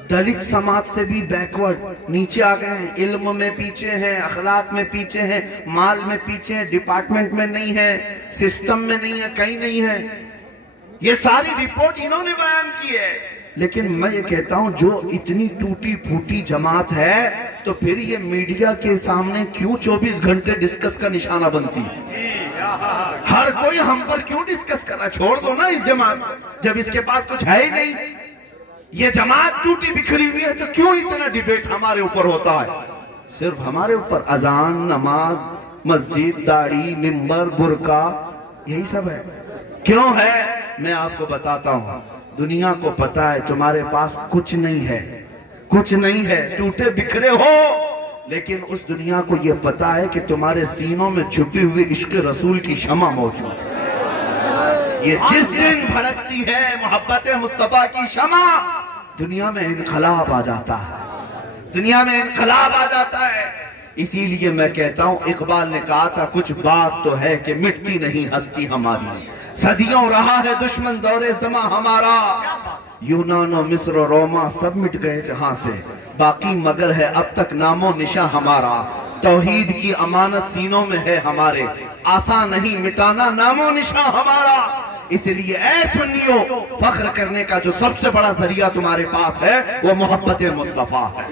دلت سماج سے بھی بیکورڈ، نیچے آ گئے ہیں، علم میں پیچھے ہیں، اخلاق میں پیچھے ہیں، مال میں پیچھے ہیں، ڈپارٹمنٹ میں نہیں ہے، سسٹم میں نہیں ہے، کہیں نہیں ہے۔ یہ ساری رپورٹ انہوں نے بیان کی ہے، لیکن میں یہ کہتا ہوں جو اتنی ٹوٹی پھوٹی جماعت ہے تو پھر یہ میڈیا کے سامنے کیوں 24 گھنٹے ڈسکس کا نشانہ بنتی؟ ہر کوئی ہم پر کیوں ڈسکس کرنا؟ چھوڑ دو نا اس جماعت، جب اس کے پاس کچھ ہے ہی نہیں۔ یہ جماعت ٹوٹی بکھری ہوئی ہے تو کیوں اتنا ڈیبیٹ ہمارے اوپر ہوتا ہے؟ صرف ہمارے اوپر اذان، نماز، مسجد، داڑھی، منبر، برقع، یہی سب ہے۔ کیوں ہے؟ میں آپ کو بتاتا ہوں، دنیا کو پتا ہے تمہارے پاس کچھ نہیں ہے، کچھ نہیں ہے، ٹوٹے بکھرے ہو، لیکن اس دنیا کو یہ پتا ہے کہ تمہارے سینوں میں چھپی ہوئی عشق رسول کی شمع موجود ہے۔ یہ جس دن بھڑکتی ہے محبت مصطفیٰ کی شمع، دنیا میں انقلاب آ جاتا ہے، دنیا میں انقلاب آ جاتا ہے۔ اسی لیے میں کہتا ہوں، اقبال نے کہا تھا کچھ بات تو ہے کہ مٹتی نہیں ہستی ہماری، صدیوں رہا ہے دشمن دور زماں ہمارا، یونان و مصر و روما سب مٹ گئے جہاں سے، باقی مگر ہے اب تک نام و نشاں ہمارا، توحید کی امانت سینوں میں ہے ہمارے، آسان نہیں مٹانا نام و نشاں ہمارا۔ اس لیے اے سنیو، فخر کرنے کا جو سب سے بڑا ذریعہ تمہارے پاس ہے وہ محبت مصطفیٰ ہے۔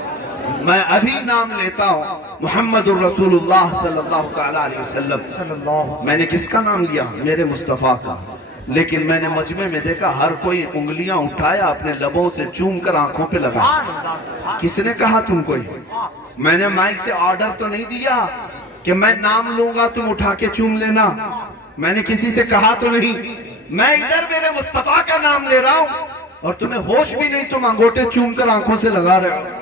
میں ابھی نام لیتا ہوں محمد الرسول اللہ صلی اللہ علیہ وسلم، میں نے کس کا نام لیا؟ میرے مصطفیٰ کا، لیکن میں نے مجمع میں دیکھا ہر کوئی انگلیاں اٹھایا اپنے لبوں سے چوم کر آنکھوں پہ لگا۔ کس نے کہا تم کو؟ میں نے مائک سے آرڈر تو نہیں دیا کہ میں نام لوں گا تم اٹھا کے چوم لینا، میں نے کسی سے کہا تو نہیں، میں ادھر میرے مصطفیٰ کا نام لے رہا ہوں اور تمہیں ہوش بھی نہیں، تم انگوٹے چوم کر آنکھوں سے لگا رہے ہو۔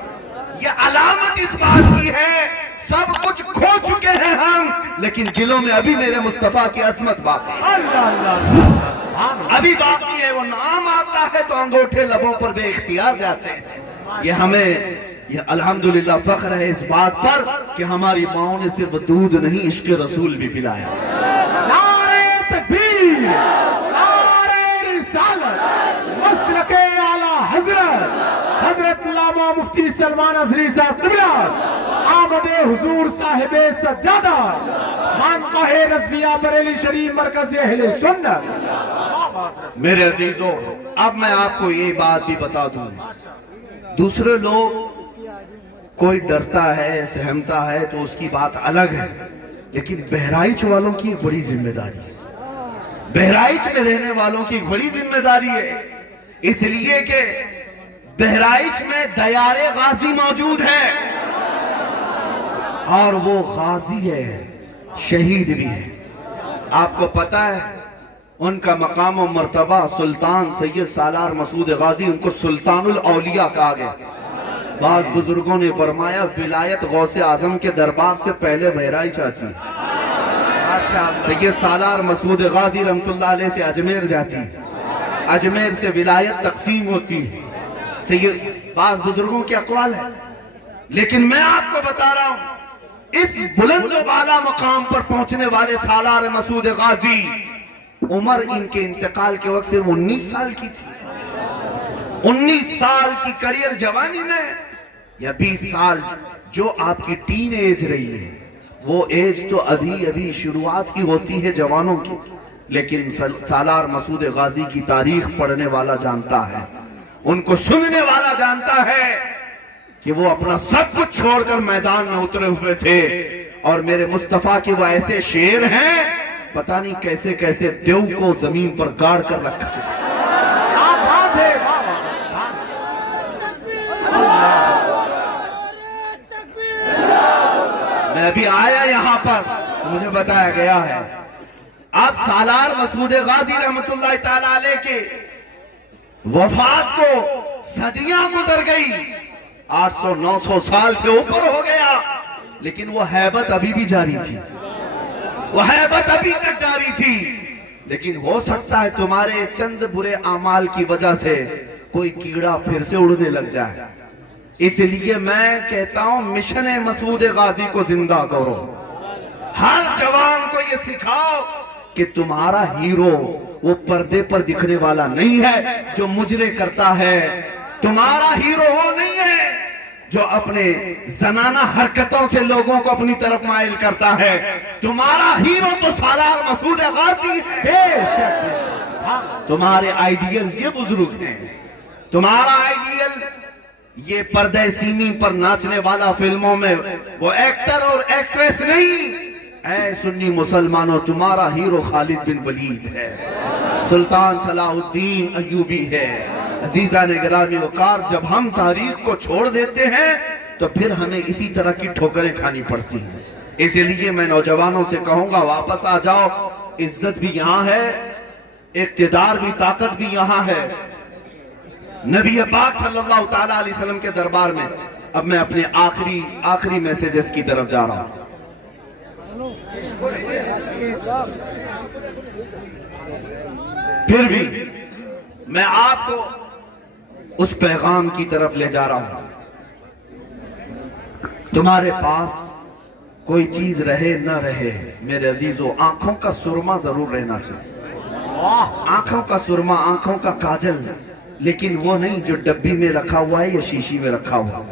یہ علامت اس بات کی ہے سب کچھ کھو چکے ہیں ہم، لیکن دلوں میں ابھی میرے مصطفیٰ کی عظمت باقی ہے، ابھی باقی ہے۔ وہ نام آتا ہے تو انگوٹھے لبوں پر بے اختیار جاتے ہیں۔ یہ ہمیں یہ الحمدللہ فخر ہے اس بات پر کہ ہماری ماؤں نے صرف دودھ نہیں عشق رسول بھی پلایا۔ نعرہ تکبیر، نعرہ رسالت، مسلک اعلی حضرت علامہ مفتی سلمان ازہری صاحب قبلہ، آمد حضور صاحب سجادہ، خانقاہ رضویہ بریلی شریف مرکز اہل سنت۔ میرے عزیزوں، اب میں آپ کو یہ بات بھی بتا دوں، دوسرے لوگ کوئی ڈرتا ہے سہمتا ہے تو اس کی بات الگ ہے، لیکن بہرائچ والوں کی ایک بڑی ذمہ داری ہے، بہرائچ میں رہنے والوں کی ایک بڑی ذمہ داری ہے، اس لیے کہ بہرائچ میں دیار غازی موجود ہے، اور وہ غازی ہے، شہید بھی ہے۔ آپ کو پتا ہے ان کا مقام و مرتبہ سلطان سید سالار مسعود غازی، ان کو سلطان الاولیاء کہا گیا۔ بعض بزرگوں نے فرمایا ولایت غوث اعظم کے دربار سے پہلے بہرائچ آتی ہے۔ سید سالار مسعود غازی رحمت اللہ علیہ سے اجمیر جاتی، اجمیر سے ولایت تقسیم ہوتی، بعض بزرگوں کے اقوال ہیں، لیکن میں آپ کو بتا رہا ہوں اس بلند و بالا مقام پر پہنچنے والے سالار مسعود غازی، عمر ان کے انتقال کے وقت صرف 19 سال کی تھی۔ 19 سال کی کریئر جوانی میں، یا 20 سال جو آپ کی ٹین ایج رہی ہے، وہ ایج تو ابھی شروعات کی ہوتی ہے جوانوں کی، لیکن سالار مسعود غازی کی تاریخ پڑھنے والا جانتا ہے، ان کو سننے والا جانتا ہے کہ وہ اپنا سب کچھ چھوڑ کر میدان میں اترے ہوئے تھے، اور میرے مصطفیٰ کے وہ ایسے شیر ہیں پتہ نہیں کیسے کیسے دیو کو زمین پر گاڑ کر رکھا چکے۔ میں ابھی آیا یہاں پر، مجھے بتایا گیا ہے اب سالار مسعود غازی رحمت اللہ تعالیٰ علیہ کے وفات کو صدیاں گزر گئی، 800-900 سال سے اوپر ہو گیا، لیکن وہ ہیبت ابھی بھی جاری تھی، وہ ہیبت ابھی تک جاری تھی۔ لیکن ہو سکتا ہے تمہارے چند برے اعمال کی وجہ سے کوئی کیڑا پھر سے اڑنے لگ جائے، اس لیے میں کہتا ہوں مشن مسعود غازی کو زندہ کرو، ہر جوان کو یہ سکھاؤ کہ تمہارا ہیرو وہ پردے پر دکھنے والا نہیں ہے جو مجرے کرتا ہے، تمہارا ہیرو وہ نہیں ہے جو اپنے زنانہ حرکتوں سے لوگوں کو اپنی طرف مائل کرتا ہے، تمہارا ہیرو تو سالار مسعود غازی ہے۔ تمہارے آئیڈیل یہ بزرگ ہیں، تمہارا آئیڈیل یہ پردہ سیمی پر ناچنے والا فلموں میں وہ ایکٹر اور ایکٹریس نہیں۔ اے سنی مسلمانوں، تمہارا ہیرو خالد بن ولید ہے، سلطان صلاح الدین ایوبی ہے۔ عزیزان گرامی وقار، جب ہم تاریخ کو چھوڑ دیتے ہیں تو پھر ہمیں اسی طرح کی ٹھوکریں کھانی پڑتی ہیں۔ اس لیے میں نوجوانوں سے کہوں گا واپس آ جاؤ، عزت بھی یہاں ہے، اقتدار بھی، طاقت بھی یہاں ہے، نبی پاک صلی اللہ تعالیٰ علیہ وسلم کے دربار میں۔ اب میں اپنے آخری میسیجز کی طرف جا رہا ہوں۔ پھر بھی میں آپ کو اس پیغام کی طرف لے جا رہا ہوں. تمہارے پاس کوئی چیز رہے نہ رہے میرے عزیزو، آنکھوں کا سرما ضرور رہنا چاہیے. آنکھوں کا سرما، آنکھوں کا کاجل، لیکن وہ نہیں جو ڈبی میں رکھا ہوا ہے یا شیشی میں رکھا ہوا.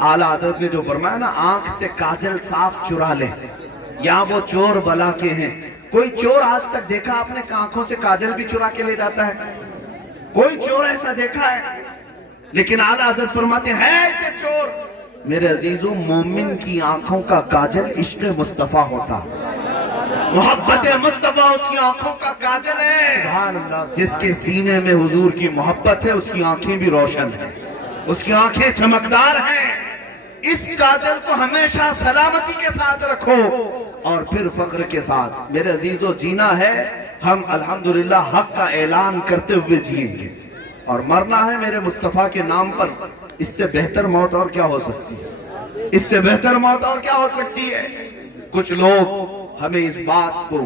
اعلیٰ حضرت نے جو فرمایا نا، آنکھ سے کاجل صاف چرا لے، یا وہ چور بلا کے ہیں. کوئی چور آج تک دیکھا آپ نے کہ آنکھوں سے کاجل بھی چرا کے لے جاتا ہے؟ کوئی چور ایسا دیکھا ہے؟ لیکن اعلیٰ حضرت فرماتے ہیں ایسے چور. میرے عزیزو، مومن کی آنکھوں کا کاجل عشق مصطفیٰ ہوتا، محبت مصطفیٰ اس کی آنکھوں کا کاجل ہے. جس کے سینے میں حضور کی محبت ہے اس کی آنکھیں بھی روشن ہیں، اس کی آنکھیں چمکدار ہیں. اس کاجل کو ہمیشہ سلامتی کے ساتھ رکھو اور پھر فخر کے ساتھ. میرے عزیزو، جینا ہے ہم الحمدللہ حق کا اعلان کرتے ہوئے جئیں گے، اور مرنا ہے میرے مصطفیٰ کے نام پر. اس سے بہتر موت اور کیا ہو سکتی ہے؟ اس سے بہتر موت اور کیا ہو سکتی ہے؟ کچھ لوگ ہمیں اس بات کو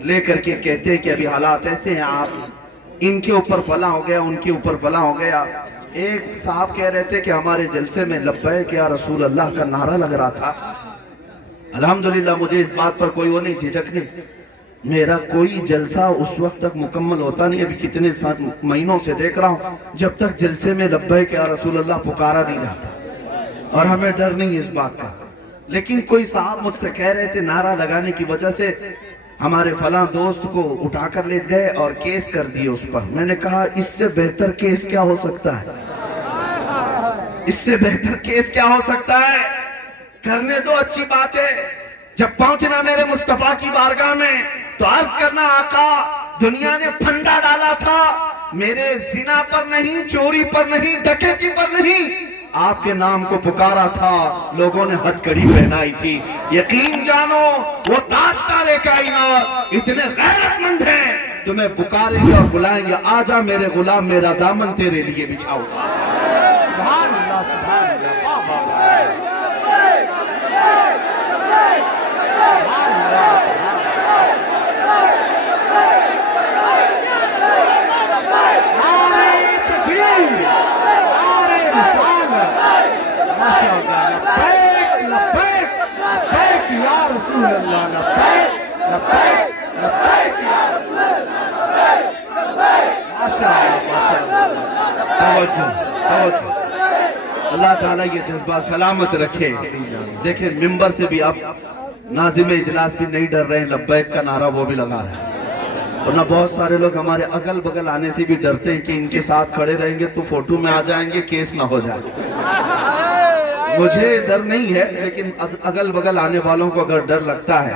لے کر کے کہتے ہیں کہ ابھی حالات ایسے ہیں، آپ ان کے اوپر فلاں ہو گیا، ان کے اوپر فلاں ہو گیا. ایک صاحب کہہ رہے تھے کہ ہمارے جلسے میں لبیک یا رسول اللہ کا نعرہ لگ رہا تھا. الحمدللہ مجھے اس بات پر کوئی وہ نہیں، جھجک نہیں. میرا کوئی جلسہ اس وقت تک مکمل ہوتا نہیں، ابھی کتنے مہینوں سے دیکھ رہا ہوں، جب تک جلسے میں لبیک یا رسول اللہ پکارا نہیں جاتا. اور ہمیں ڈر نہیں ہے اس بات کا. لیکن کوئی صاحب مجھ سے کہہ رہے تھے نعرہ لگانے کی وجہ سے ہمارے فلاں دوست کو اٹھا کر لے گئے اور کیس کر دیے اس پر. میں نے کہا اس سے بہتر کیس کیا ہو سکتا ہے؟ اس سے بہتر کیس کیا ہو سکتا ہے؟ کرنے دو اچھی بات ہے. جب پہنچنا میرے مصطفیٰ کی بارگاہ میں تو عرض کرنا، آقا دنیا نے پھندا ڈالا تھا، میرے زنا پر نہیں، چوری پر نہیں، ڈکیتی پر نہیں، آپ کے نام کو پکارا تھا، لوگوں نے ہتھ کڑی پہنائی تھی. یقین جانو وہ تاجدار کائنات اتنے غیرت مند ہیں، تمہیں پکاریں گے اور بلائیں گے، آجا میرے غلام، میرا دامن تیرے لیے بچھاؤ. سبحان اللہ، سبحان اللہ، واہ واہ واہ. اللہ تعالیٰ یہ جذبہ سلامت رکھے. دیکھیں ممبر سے بھی اب ناظم اجلاس بھی نہیں ڈر رہے ہیں، لبیک کا نعرہ وہ بھی لگا رہے ہیں. ورنہ بہت سارے لوگ ہمارے اگل بگل آنے سے بھی ڈرتے ہیں کہ ان کے ساتھ کھڑے رہیں گے تو فوٹو میں آ جائیں گے، کیس نہ ہو جائے. مجھے ڈر نہیں ہے، لیکن اگل بگل آنے والوں کو اگر ڈر لگتا ہے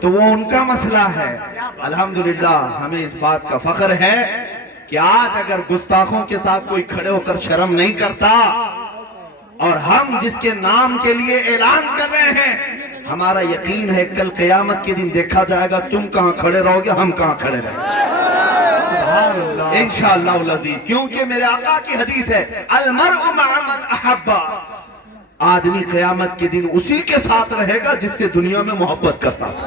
تو وہ ان کا مسئلہ ہے. الحمدللہ ہمیں اس بات کا فخر ہے کہ آج اگر گستاخوں کے ساتھ کوئی کھڑے ہو کر شرم نہیں کرتا، اور ہم جس کے نام کے لیے اعلان کر رہے ہیں، ہمارا یقین ہے کل قیامت کے دن دیکھا جائے گا تم کہاں کھڑے رہو گے، ہم کہاں کھڑے رہیں گے انشاءاللہ العزیز. کیونکہ میرے آقا کی حدیث ہے، المرء مع من احب. آدمی قیامت کے دن اسی کے ساتھ رہے گا جس سے دنیا میں محبت کرتا تھا،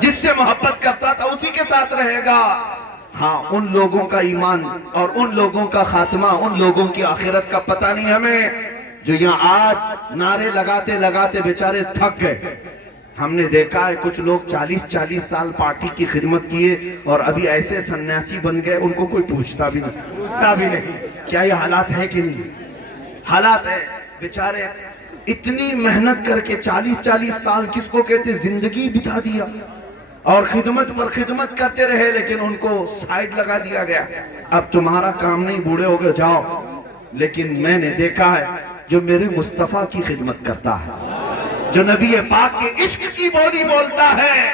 جس سے محبت کرتا تھا اسی کے ساتھ رہے گا. ہاں، ان لوگوں کا ایمان اور ان لوگوں کا خاتمہ، ان لوگوں کی آخرت کا پتہ نہیں ہمیں، جو یہاں آج نعرے لگاتے لگاتے بیچارے تھک گئے. ہم نے دیکھا ہے کچھ لوگ 40 سال پارٹی کی خدمت کیے اور ابھی ایسے سنیاسی بن گئے، ان کو کوئی پوچھتا بھی نہیں. کیا یہ حالات ہے کہ نہیں؟ حالات ہے. بیچارے اتنی محنت کر کے 40 سال کس کو کہتے زندگی بتا دیا، اور خدمت پر خدمت کرتے رہے، لیکن ان کو سائیڈ لگا دیا گیا. اب تمہارا کام نہیں، بوڑھے ہو گئے جاؤ. لیکن میں نے دیکھا ہے جو میرے مصطفیٰ کی خدمت کرتا ہے، جو نبی پاک کے عشق کی بولی بولتا ہے،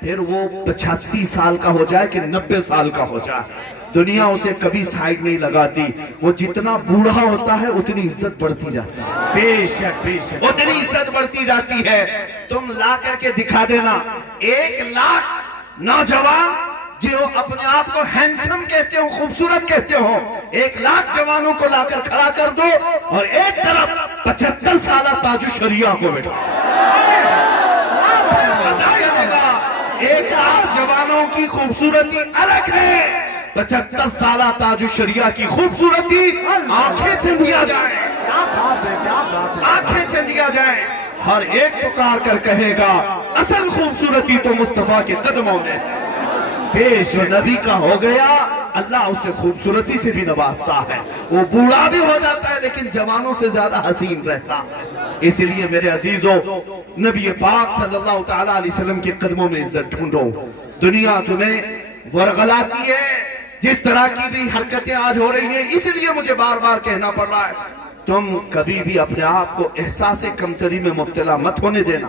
پھر وہ 85 سال کا ہو جائے کہ 90 سال کا ہو جائے، دنیا اسے کبھی سائیڈ نہیں لگاتی. وہ جتنا بوڑھا ہوتا ہے اتنی عزت بڑھتی جاتی ہے، بے شک اتنی عزت بڑھتی جاتی ہے. تم لا کر کے دکھا دینا 1 لاکھ نوجوان جو اپنے آپ کو ہینڈسم کہتے ہو، خوبصورت کہتے ہو، 1 لاکھ جوانوں کو لا کر کھڑا کر دو اور ایک طرف 75 سالہ تاج الشریعہ کو بیٹھا. پتہ چلے گا ایک آپ جوانوں کی خوبصورتی الگ ہے، 75 سالہ تاج الشریعہ کی خوبصورتی آنکھیں چندیا جائیں، کیا بات ہے، کیا بات ہے. آنکھیں چندیا جائیں. ہر ایک پکار کر کہے گا اصل خوبصورتی تو مصطفیٰ کے قدموں میں ہے. پیش جو نبی کا ہو گیا اللہ اسے خوبصورتی سے بھی نوازتا ہے. وہ بوڑھا بھی ہو جاتا ہے لیکن جوانوں سے زیادہ حسین رہتا ہے. اس لیے میرے عزیزوں، نبی پاک صلی اللہ تعالیٰ علیہ وسلم کے قدموں میں عزت ڈھونڈو. دنیا تمہیں ورغلاتی ہے، جس طرح کی بھی حرکتیں آج ہو رہی ہیں، اس لیے مجھے بار بار کہنا پڑ رہا ہے، تم کبھی بھی اپنے آپ کو احساس کمتری میں مبتلا مت ہونے دینا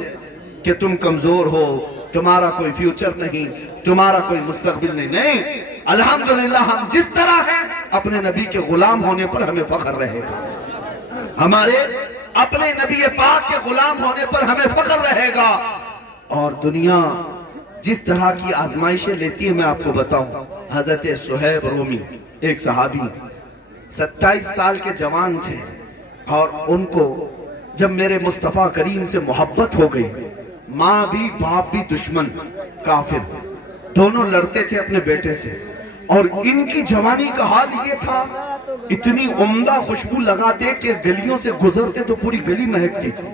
کہ تم کمزور ہو، تمہارا کوئی فیوچر نہیں، تمہارا کوئی مستقبل نہیں. الحمدللہ ہم جس طرح ہیں اپنے نبی کے غلام ہونے پر ہمیں فخر رہے گا. ہمارے اپنے نبی پاک کے غلام ہونے پر ہمیں فخر رہے گا. اور دنیا جس طرح کی آزمائشیں لیتی ہے میں آپ کو بتاؤں. حضرت صہیب رومی ایک صحابی 27 سال کے جوان تھے، اور ان کو جب میرے مصطفیٰ کریم سے محبت ہو گئی، ماں بھی باپ بھی دشمن کافر دونوں لڑتے تھے اپنے بیٹے سے، اور ان کی جوانی کا حال یہ تھا اتنی عمدہ خوشبو لگاتے کہ گلیوں سے گزرتے تو پوری گلی مہکتی تھی.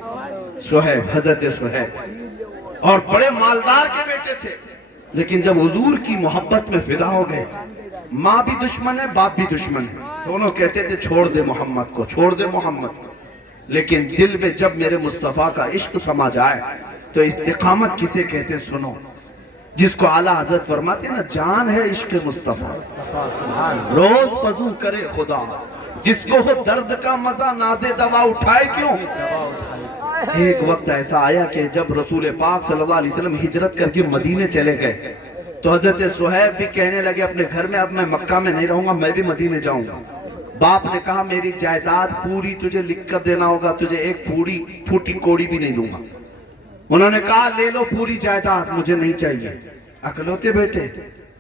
صہیب، حضرت صہیب، اور بڑے مالدار کے بیٹے تھے، لیکن جب حضور کی محبت میں فدا ہو گئے، ماں بھی دشمن ہے باپ بھی دشمن ہے، دونوں کہتے تھے چھوڑ دے محمد کو، چھوڑ دے محمد کو. لیکن دل میں جب میرے مصطفیٰ کا عشق سما جائے تو استقامت کسے کہتے سنو. جس کو اعلیٰ حضرت فرماتے ہیں نا، جان ہے عشق مصطفیٰ، روز وضو کرے خدا، جس کو ہو درد کا مزہ ناز دوا اٹھائے کیوں. ایک وقت ایسا آیا کہ جب رسول پاک صلی اللہ علیہ وسلم ہجرت کر کے مدینے چلے گئے تو حضرت صہیب بھی کہنے لگے اپنے گھر میں، اب میں مکہ میں نہیں رہوں گا، میں بھی مدینے جاؤں گا. باپ نے کہا میری جائیداد پوری تجھے لکھ کر دینا ہوگا، تجھے ایک پھوٹی کوڑی بھی نہیں دوں گا. انہوں نے کہا لے لو پوری جائیداد، مجھے نہیں چاہیے. اکلوتے بیٹے،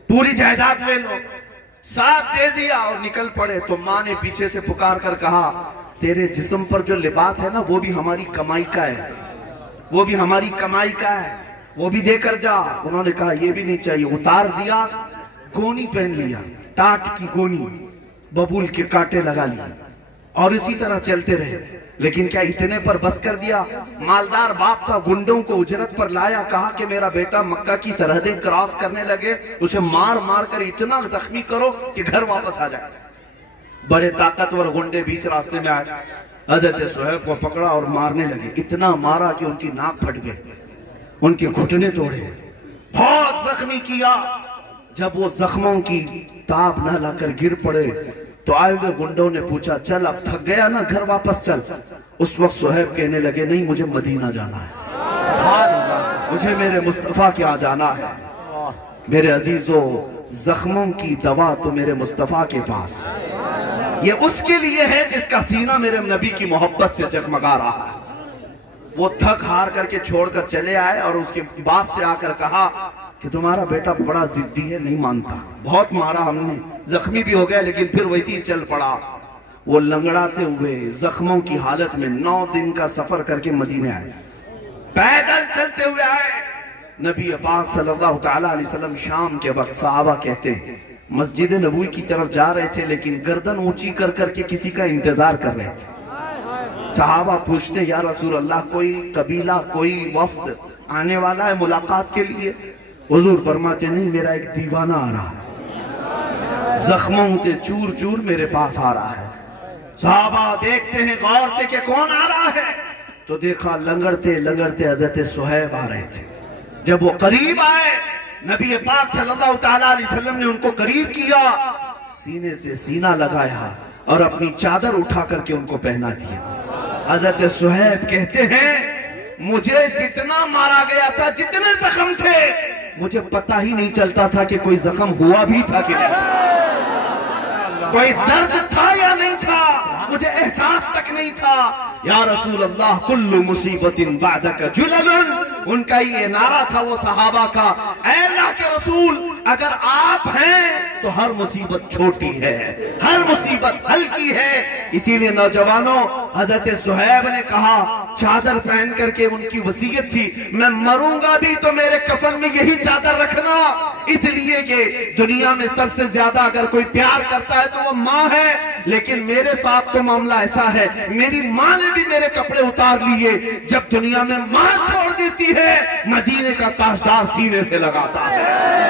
پوری جائیداد لے لو. صاحب دے دیا اور نکل پڑے تو ماں نے پیچھے سے پکار کر کہا تیرے جسم پر جو لباس ہے نا وہ بھی ہماری کمائی کا ہے، وہ بھی ہماری کمائی کا ہے، وہ بھی دے کر جا. انہوں نے کہا یہ بھی نہیں چاہیے. اتار دیا، گونی پہن لیا، ٹاٹ کی گونی، ببول کے کانٹے لگا لیے، اور اسی طرح چلتے رہے. لیکن کیا اتنے پر بس کر دیا؟ مالدار باپ کا گنڈوں کو اجرت پر لایا، کہا کہ میرا بیٹا مکہ کی سرحدیں کراس کرنے لگے، اسے مار مار کر اتنا زخمی کرو کہ گھر واپس آ جائے. بڑے طاقتور گنڈے بیچ راستے میں آئے، حضرت صہیب کو پکڑا اور مارنے لگے. اتنا مارا کہ ان کی ناک پھٹ گئے، ان کے گھٹنے توڑے، بہت زخمی کیا. جب وہ زخموں کی تاب نہ لا کر گر پڑے تو آئے ہوئے گنڈوں نے پوچھا چل اب تھک گیا نا گھر واپس چل. اس وقت صہیب کہنے لگے نہیں، مجھے مدینہ جانا ہے، مجھے میرے مصطفیٰ کے ہاں جانا ہے. میرے عزیزو، زخموں کی دوا تو میرے مصطفیٰ کے پاس ہے. یہ اس کے لیے ہے جس کا سینہ میرے نبی کی محبت سے جگمگا رہا ہے. وہ تھک ہار کر کے چھوڑ کر چلے آئے اور اس کے باپ سے آ کر کہا کہ تمہارا بیٹا بڑا ضدی ہے، نہیں مانتا، بہت مارا ہم نے، زخمی بھی ہو گیا لیکن پھر ویسے ہی چل پڑا. وہ لنگڑاتے ہوئے زخموں کی حالت میں 9 دن کا سفر کر کے مدینے آئے، پیدل چلتے ہوئے آئے. نبی پاک صلی اللہ تعالیٰ علیہ وسلم شام کے وقت، صحابہ کہتے ہیں، مسجد نبوی کی طرف جا رہے تھے لیکن گردن اونچی کر کر کے کسی کا انتظار کر رہے تھے. صحابہ پوچھتے یا رسول اللہ کوئی قبیلہ کوئی وفد آنے والا ہے ملاقات کے لیے؟ حضور فرماتے نہیں، میرا ایک دیوانہ آ رہا ہے، زخموں سے چور چور میرے پاس آ رہا ہے. صحابہ دیکھتے ہیں غور سے کہ کون آ رہا ہے، تو دیکھا لنگڑتے لنگڑتے حضرت صہیب آ رہے تھے. جب وہ قریب آئے، نبی پاک صلی اللہ تعالیٰ علیہ وسلم نے ان کو قریب کیا، سینے سے سینہ لگایا اور اپنی چادر اٹھا کر کے ان کو پہنا دیا. حضرت صہیب کہتے ہیں مجھے جتنا مارا گیا تھا، جتنے زخم تھے، مجھے پتہ ہی نہیں چلتا تھا کہ کوئی زخم ہوا بھی تھا کہ نہیں، کوئی درد تھا یا نہیں تھا، مجھے احساس تک نہیں تھا. یا رسول اللہ کل مصیبت بعدک جلل، ان کا یہ نعرہ تھا وہ صحابہ کا، اے اللہ کے رسول اگر آپ ہیں تو ہر مصیبت چھوٹی ہے، ہر مصیبت ہلکی ہے۔ اسی لیے نوجوانوں، حضرت صہیب نے کہا، چادر پہن کر کے ان کی وصیت تھی، میں مروں گا بھی تو میرے کفن میں یہی چادر رکھنا، اس لیے کہ دنیا میں سب سے زیادہ اگر کوئی پیار کرتا ہے تو وہ ماں ہے، لیکن میرے ساتھ تو معاملہ ایسا ہے، میری ماں نے بھی میرے کپڑے اتار لیے۔ جب دنیا میں ماں چھوڑ دیتی ہے، مدینے کا تاجدار سینے سے لگاتا ہے،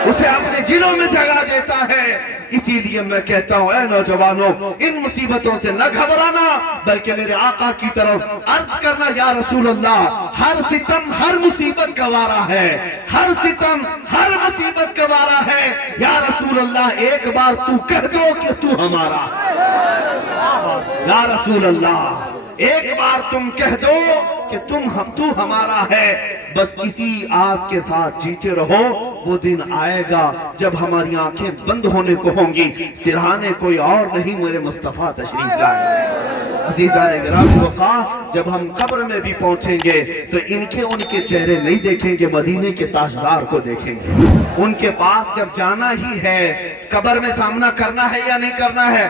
اسے اپنے دلوں میں جگہ دیتا ہے۔ اسی لیے میں کہتا ہوں، اے نوجوانوں، ان مصیبتوں سے نہ گھبرانا، بلکہ میرے آقا کی طرف عرض کرنا، یا رسول اللہ، ہر ستم ہر مصیبت گوارا ہے، ہر ستم ہر مصیبت گوارا ہے، یا رسول اللہ ایک بار تو کہہ دو کہ تو ہمارا، یا رسول اللہ ایک بار تم کہہ دو کہ تو ہمارا ہے۔ بس اسی آس کے ساتھ جیتے رہو، وہ دن آئے گا جب ہماری آنکھیں بند ہونے کو ہوں گی، سرہانے کوئی اور نہیں، میرے مصطفیٰ تشریف لائے۔ عزیزان گرامی وقا، جب ہم قبر میں بھی پہنچیں گے تو ان کے چہرے نہیں دیکھیں گے، مدینے کے تاجدار کو دیکھیں گے۔ ان کے پاس جب جانا ہی ہے، قبر میں سامنا کرنا ہے یا نہیں کرنا ہے؟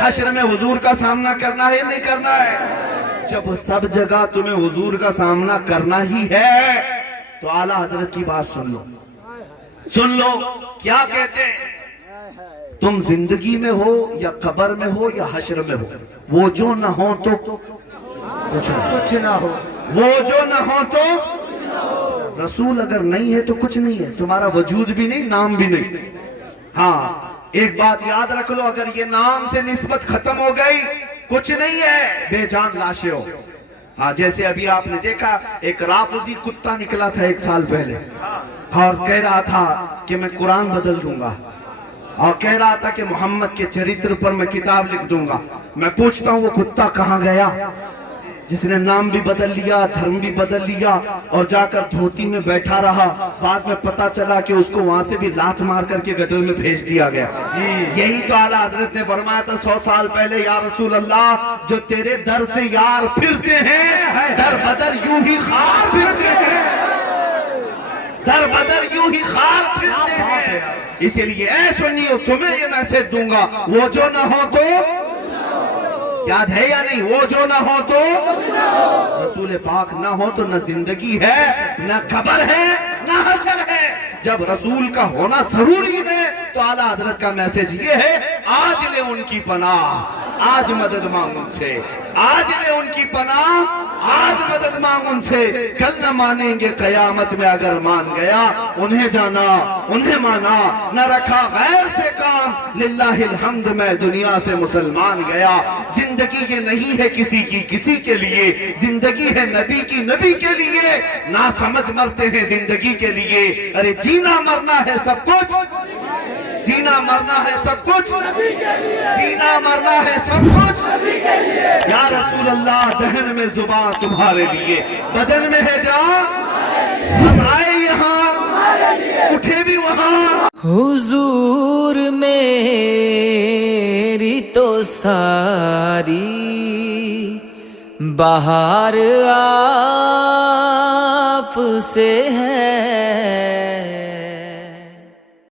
حشر میں حضور کا سامنا کرنا ہے یا نہیں کرنا ہے؟ جب سب جگہ تمہیں حضور کا سامنا کرنا ہی ہے تو اعلیٰ حضرت کی بات سن لو، کیا کہتے ہیں؟ تم زندگی میں ہو یا قبر میں ہو یا حشر میں ہو، وہ جو نہ ہو تو کچھ نہ ہو، وہ جو نہ ہو تو رسول اگر نہیں ہے تو کچھ نہیں ہے، تمہارا وجود بھی نہیں، نام بھی نہیں۔ ہاں ایک بات یاد رکھ لو، اگر یہ نام سے نسبت ختم ہو گئی، کچھ نہیں ہے، بے جان لاشیں ہو۔ ہاں جیسے ابھی آپ نے دیکھا، ایک رافضی کتا نکلا تھا 1 سال پہلے، اور کہہ رہا تھا کہ میں قرآن بدل دوں گا، اور کہہ رہا تھا کہ محمد کے چرتر پر میں کتاب لکھ دوں گا۔ میں پوچھتا ہوں وہ کتا کہاں گیا جس نے نام بھی بدل لیا، دھرم بھی بدل لیا، اور جا کر دھوتی میں بیٹھا رہا؟ بعد میں پتا چلا کہ اس کو وہاں سے بھی لات مار کر کے گٹر میں بھیج دیا گیا۔ یہی تو اعلیٰ حضرت نے فرمایا تھا 100 سال پہلے، یا رسول اللہ، جو تیرے در سے یار پھرتے ہیں، در بدر یوں ہی خار پھرتے ہیں، در بدر یوں ہی خار پھرتے ہیں۔ اسی لیے اے سنیو، تمہیں یہ میسج دوں گا، وہ جو نہ ہو تو، یاد ہے یا نہیں؟ وہ جو نہ ہو تو رسول پاک نہ ہو تو نہ زندگی ہے، نہ قبر ہے، نہ حشر ہے۔ جب رسول کا ہونا ضروری ہے تو اعلیٰ حضرت کا میسج یہ ہے، آج لے ان کی پناہ، آج مدد مانگ ان سے، آج لے ان کی پناہ، آج مدد مانگ ان سے، کل نہ مانیں گے قیامت میں، اگر مان گیا انہیں جانا، انہیں مانا، نہ رکھا غیر سے کام، للہ الحمد میں دنیا سے مسلمان گیا۔ زندگی یہ نہیں ہے کسی کی کسی کے لیے، زندگی ہے نبی کی نبی کے لیے، نہ سمجھ مرتے ہیں زندگی کے لیے، ارے جینا مرنا ہے سب کچھ، جینا مرنا ہے سب کچھ، جینا مرنا ہے سب کچھ، یا رسول اللہ دہن میں زبان تمہارے لیے، بدن میں ہے جان، ہم آئے یہاں اٹھے بھی وہاں، حضور میری تو ساری بہار آپ سے ہے،